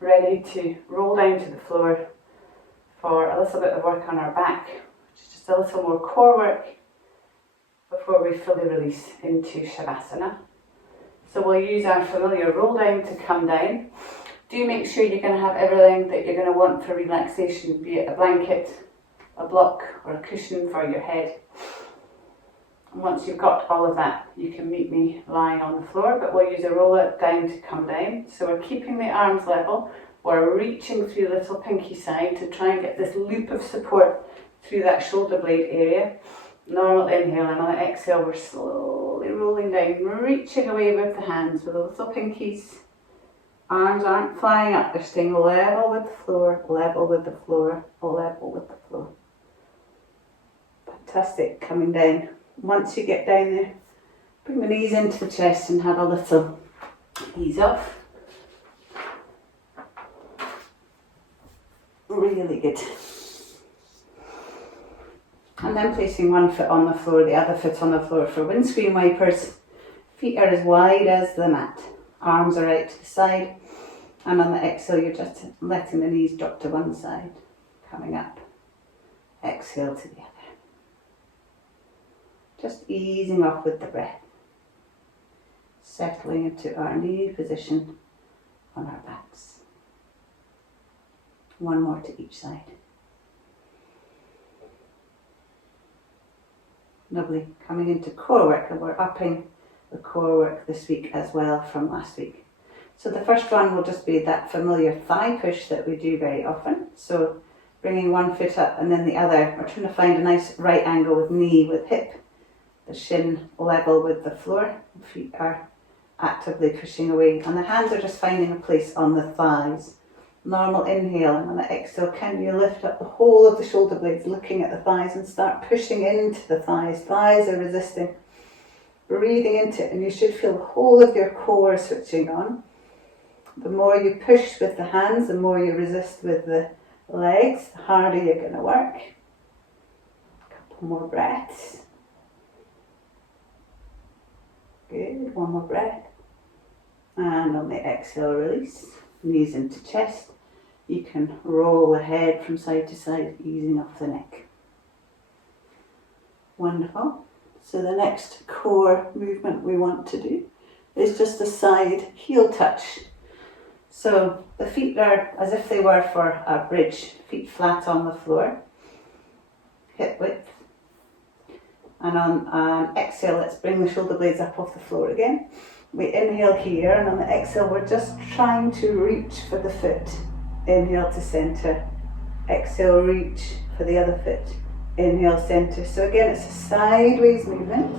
Ready to roll down to the floor for a little bit of work on our back, which is just a little more core work before we fully release into Shavasana. So we'll use our familiar roll down to come down. Do make sure you're going to have everything that you're going to want for relaxation, be it a blanket, a block or a cushion for your head. And once you've got all of that, you can meet me lying on the floor, but we'll use a roller down to come down. So we're keeping the arms level. We're reaching through the little pinky side to try and get this loop of support through that shoulder blade area. Normal inhale, and on the exhale, we're slowly rolling down, reaching away with the hands with the little pinkies. Arms aren't flying up, they're staying level with the floor, level with the floor, level with the floor. Fantastic, coming down. Once you get down there, bring the knees into the chest and have a little ease off. Really good. And then placing one foot on the floor, the other foot on the floor for windscreen wipers. Feet are as wide as the mat. Arms are out to the side. And on the exhale, you're just letting the knees drop to one side. Coming up. Exhale to the other. Just easing off with the breath. Settling into our knee position on our backs. One more to each side. Lovely. Coming into core work, and we're upping the core work this week as well from last week. So the first one will just be that familiar thigh push that we do very often. So bringing one foot up and then the other. We're trying to find a nice right angle with knee, with hip. The shin level with the floor. The feet are actively pushing away. And the hands are just finding a place on the thighs. Normal inhale, and on the exhale, can you lift up the whole of the shoulder blades, looking at the thighs, and start pushing into the thighs. Thighs are resisting. Breathing into it, and you should feel the whole of your core switching on. The more you push with the hands, the more you resist with the legs, the harder you're going to work. A couple more breaths. Good, one more breath. And on the exhale, release. Knees into chest. You can roll the head from side to side, easing off the neck. Wonderful. So the next core movement we want to do is just a side heel touch. So the feet are as if they were for a bridge, feet flat on the floor, hip width. And on exhale, let's bring the shoulder blades up off the floor again. We inhale here, and on the exhale, we're just trying to reach for the foot. Inhale to center. Exhale, reach for the other foot. Inhale, center. So again, it's a sideways movement.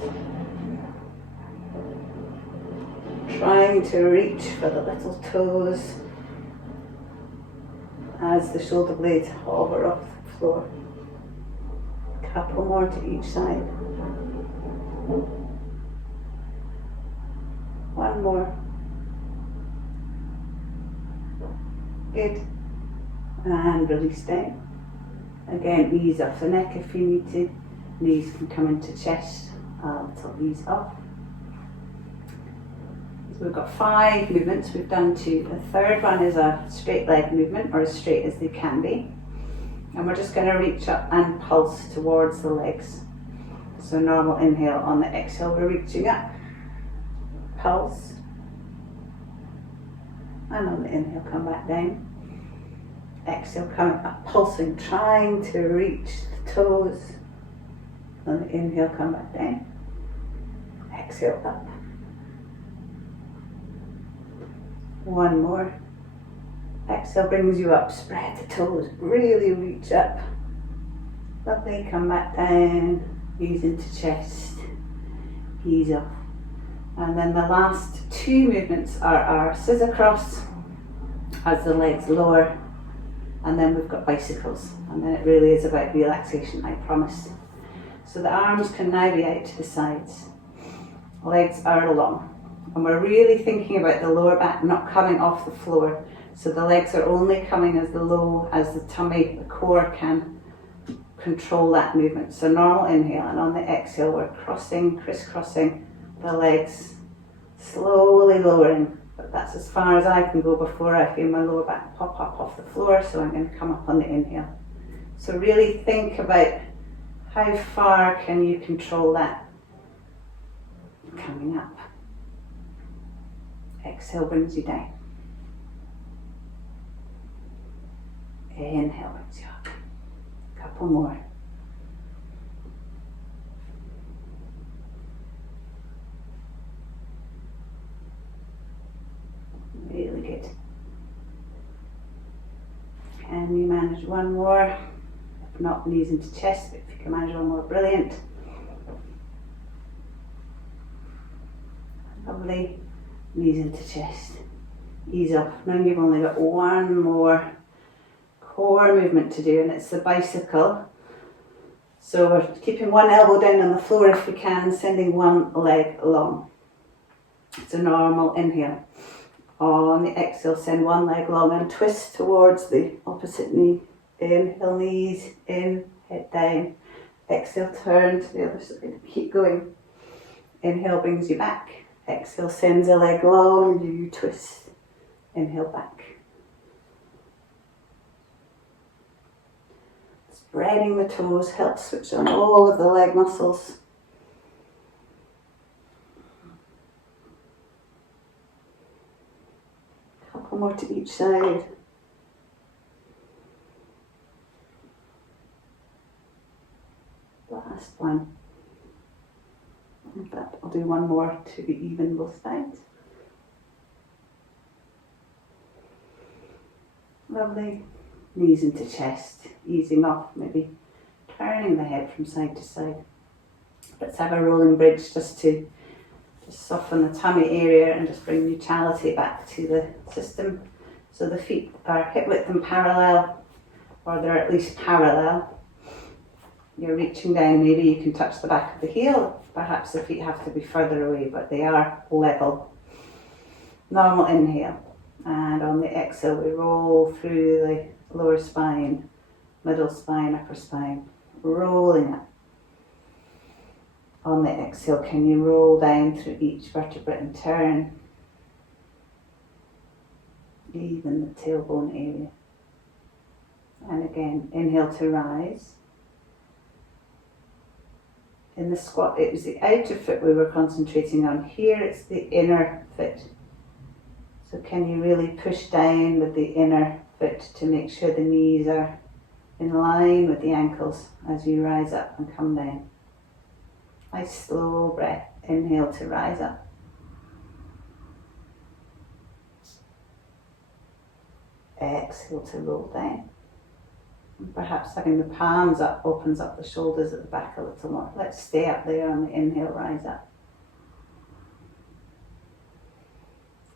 Trying to reach for the little toes as the shoulder blades hover off the floor. Couple more to each side. One more. Good. And release down. Again, ease off the neck if you need to. Knees can come into chest. A little ease off. So we've got 5 movements. We've done 2. The third one is a straight leg movement, or as straight as they can be. And we're just going to reach up and pulse towards the legs. So normal inhale, on the exhale we're reaching up, pulse, and on the inhale come back down. Exhale, coming up, pulsing, trying to reach the toes. On the inhale, come back down. Exhale, up. One more. Exhale brings you up, spread the toes, really reach up. Lovely, come back down, ease into chest, ease off. And then the last 2 movements are our scissor cross as the legs lower, and then we've got bicycles, and then it really is about relaxation, I promise. So the arms can now be out to the sides, legs are long, and we're really thinking about the lower back not coming off the floor. So the legs are only coming as low as the tummy, the core can control that movement. So normal inhale, and on the exhale we're crossing, crisscrossing the legs, slowly lowering. But that's as far as I can go before I feel my lower back pop up off the floor, so I'm going to come up on the inhale. So really think about how far can you control that coming up. Exhale brings you down. Inhale brings you up. Couple more. Really good. Can you manage one more? If not, knees into chest, but if you can manage one more, brilliant. Lovely. Knees into chest. Ease off. Now you've only got one more core movement to do, and it's the bicycle. So we're keeping one elbow down on the floor if we can, sending one leg long. It's a normal inhale. On the exhale, send one leg long and twist towards the opposite knee. Inhale, knees in, head down. Exhale, turn to the other side. Keep going. Inhale brings you back. Exhale sends a leg long, you twist. Inhale back. Spreading the toes helps switch on all of the leg muscles. Couple more to each side. Last one. In fact, I'll do one more to be even both sides. Lovely. Knees into chest, easing off, maybe turning the head from side to side. Let's have a rolling bridge just to soften the tummy area and just bring neutrality back to the system. So the feet are hip width and parallel, or they're at least parallel. You're reaching down, maybe you can touch the back of the heel. Perhaps the feet have to be further away, but they are level. Normal inhale. And on the exhale, we roll through the lower spine, middle spine, upper spine, rolling up. On the exhale, can you roll down through each vertebrae and turn? Even the tailbone area. And again, inhale to rise. In the squat, it was the outer foot we were concentrating on. Here, it's the inner foot. So can you really push down with the inner foot to make sure the knees are in line with the ankles as you rise up and come down. Nice slow breath. Inhale to rise up. Exhale to roll down. And perhaps having the palms up opens up the shoulders at the back a little more. Let's stay up there on the inhale, rise up.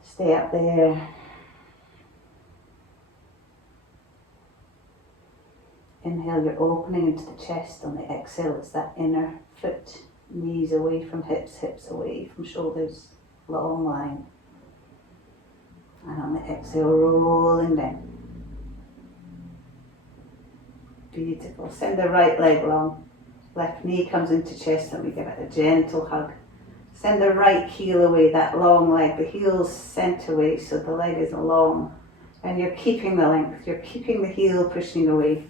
Stay up there. Inhale, you're opening into the chest. On the exhale, it's that inner foot. Knees away from hips, hips away from shoulders. Long line. And on the exhale, rolling down. Beautiful. Send the right leg long. Left knee comes into chest and we give it a gentle hug. Send the right heel away, that long leg. The heel's sent away so the leg is long. And you're keeping the length. You're keeping the heel pushing away.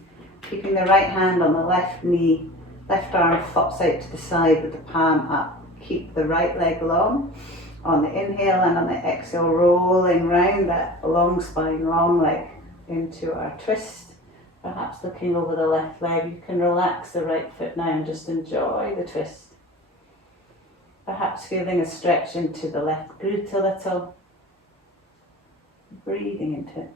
Keeping the right hand on the left knee. Left arm flops out to the side with the palm up. Keep the right leg long. On the inhale and on the exhale, rolling round that long spine, long leg into our twist. Perhaps looking over the left leg, you can relax the right foot now and just enjoy the twist. Perhaps feeling a stretch into the left glute a little. Breathing into it.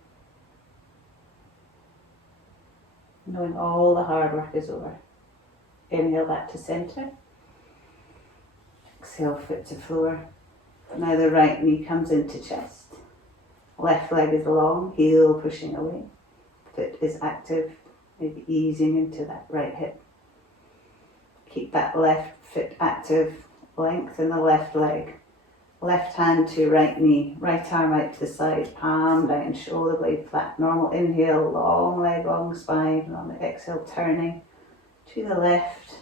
Knowing all the hard work is over. Inhale back to centre. Exhale, foot to floor. Now the right knee comes into chest. Left leg is long, heel pushing away. Foot is active, maybe easing into that right hip. Keep that left foot active, lengthen the left leg. Left hand to right knee, right arm out to the side, palm down, shoulder blade flat. Normal inhale, long leg, long spine. And on the exhale, turning to the left.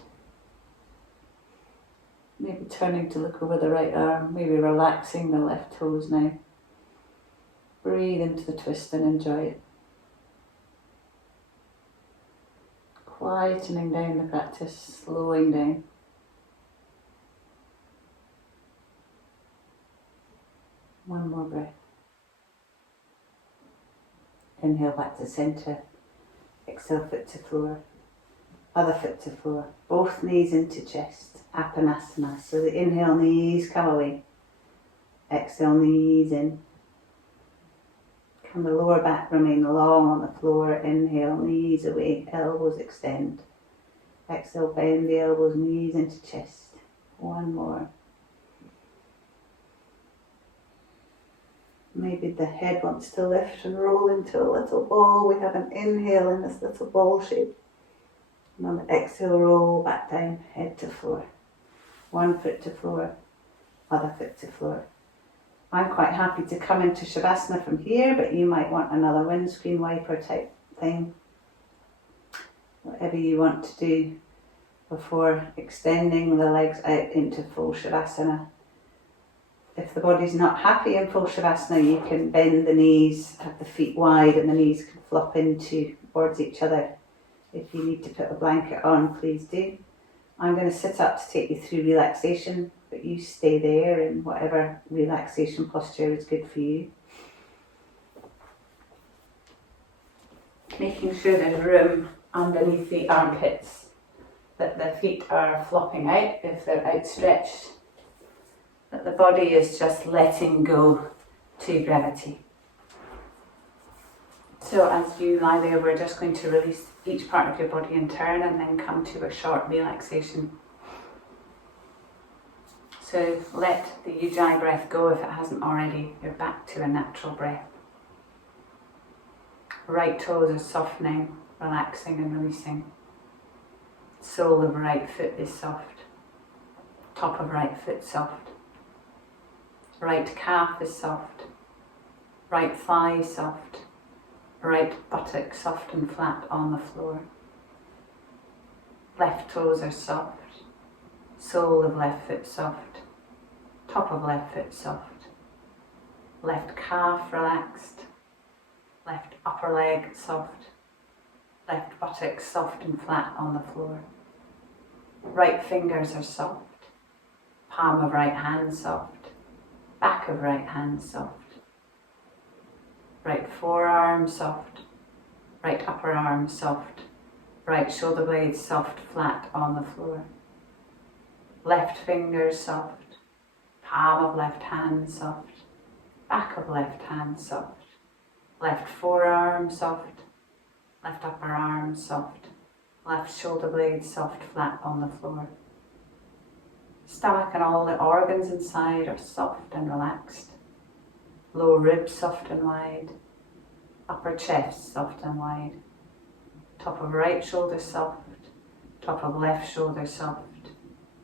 Maybe turning to look over the right arm, maybe relaxing the left toes now. Breathe into the twist and enjoy it. Quietening down the practice, slowing down. One more breath. Inhale back to centre. Exhale, foot to floor. Other foot to floor. Both knees into chest. Apanasana. So the inhale, knees come away. Exhale, knees in. Can the lower back remain long on the floor? Inhale, knees away. Elbows extend. Exhale, bend the elbows, knees into chest. One more. Maybe the head wants to lift and roll into a little ball. We have an inhale in this little ball shape. And on the exhale, roll back down, head to floor. One foot to floor, other foot to floor. I'm quite happy to come into Shavasana from here, but you might want another windscreen wiper type thing. Whatever you want to do before extending the legs out into full Shavasana. If the body's not happy in full Shavasana, you can bend the knees, have the feet wide and the knees can flop into towards each other. If you need to put a blanket on, please do. I'm going to sit up to take you through relaxation, but you stay there in whatever relaxation posture is good for you. Making sure there's room underneath the armpits, that the feet are flopping out if they're outstretched, that the body is just letting go to gravity. So as you lie there, we're just going to release each part of your body in turn and then come to a short relaxation. So let the Ujjayi breath go if it hasn't already. You're back to a natural breath. Right toes are softening, relaxing and releasing. Sole of right foot is soft. Top of right foot soft. Right calf is soft. Right thigh soft. Right buttock soft and flat on the floor. Left toes are soft. Sole of left foot soft. Top of left foot soft. Left calf relaxed. Left upper leg soft. Left buttock soft and flat on the floor. Right fingers are soft. Palm of right hand soft. Back of right hand soft. Right forearm soft. Right upper arm soft. Right shoulder blades soft, flat on the floor. Left fingers soft. Palm of left hand soft. Back of left hand soft. Left forearm soft. Left upper arm soft. Left shoulder blades soft, flat on the floor. Stomach and all the organs inside are soft and relaxed. Lower ribs soft and wide. Upper chest soft and wide. Top of right shoulder soft. Top of left shoulder soft.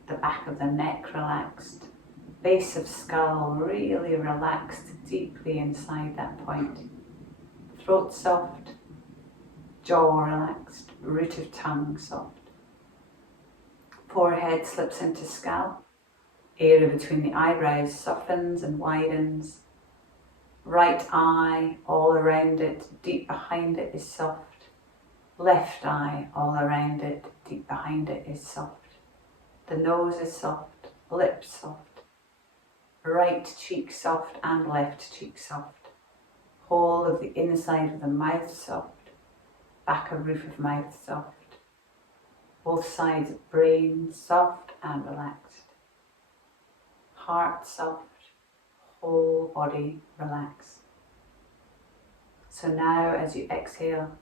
The back of the neck relaxed. Base of skull really relaxed deeply inside that point. Throat soft. Jaw relaxed. Root of tongue soft. Forehead slips into scalp. Area between the eyebrows softens and widens. Right eye, all around it, deep behind it is soft. Left eye, all around it, deep behind it is soft. The nose is soft, lips soft. Right cheek soft and left cheek soft. Whole of the inside of the mouth soft. Back of roof of mouth soft. Both sides of brain soft and relaxed. Heart soft, whole body relaxed. So now as you exhale,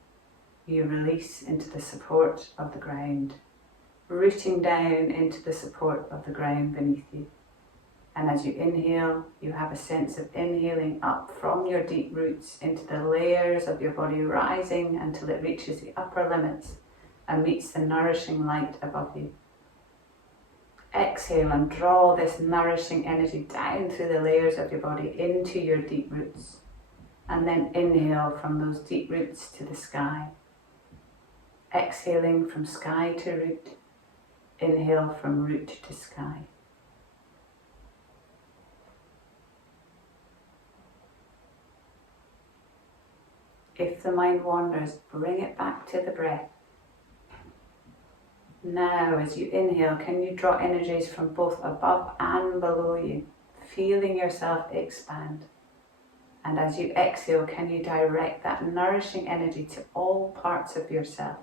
you release into the support of the ground, rooting down into the support of the ground beneath you. And as you inhale, you have a sense of inhaling up from your deep roots into the layers of your body, rising until it reaches the upper limits and meets the nourishing light above you. Exhale and draw this nourishing energy down through the layers of your body into your deep roots. And then inhale from those deep roots to the sky. Exhaling from sky to root. Inhale from root to sky. If the mind wanders, bring it back to the breath. Now, as you inhale, can you draw energies from both above and below you, feeling yourself expand? And as you exhale, can you direct that nourishing energy to all parts of yourself?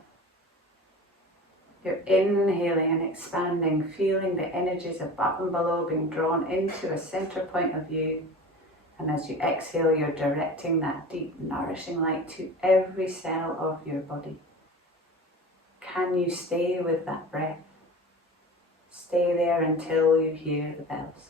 You're inhaling and expanding, feeling the energies above and below being drawn into a center point of view. And as you exhale, you're directing that deep, nourishing light to every cell of your body. Can you stay with that breath? Stay there until you hear the bells.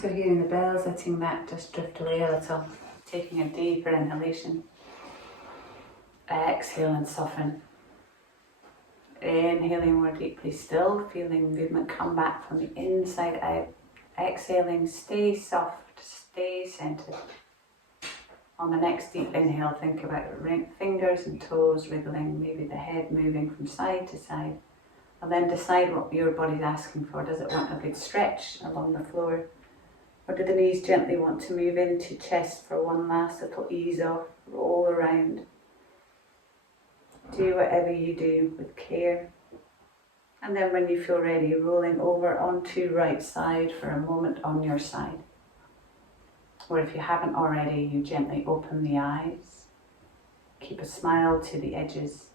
So hearing the bells, letting that just drift away a little, taking a deeper inhalation. Exhale and soften. Inhaling more deeply, still feeling movement come back from the inside out. Exhaling, stay soft, stay centered. On the next deep inhale, think about fingers and toes wriggling, maybe the head moving from side to side. And then decide what your body's asking for. Does it want a good stretch along the floor? Or do the knees gently want to move into chest for one last little ease off, roll around? Do whatever you do with care. And then when you feel ready, rolling over onto right side for a moment on your side. Or if you haven't already, you gently open the eyes. Keep a smile to the edges.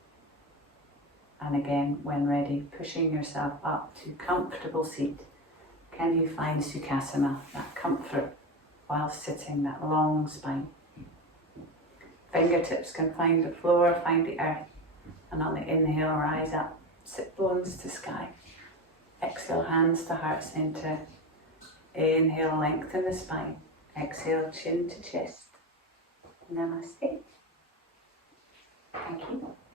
And again, when ready, pushing yourself up to comfortable seat. Can you find Sukhasana, that comfort while sitting, that long spine? Fingertips can find the floor, find the earth. And on the inhale, rise up, sit bones to sky. Exhale, hands to heart center. Inhale, lengthen the spine. Exhale, chin to chest. Namaste. Thank you.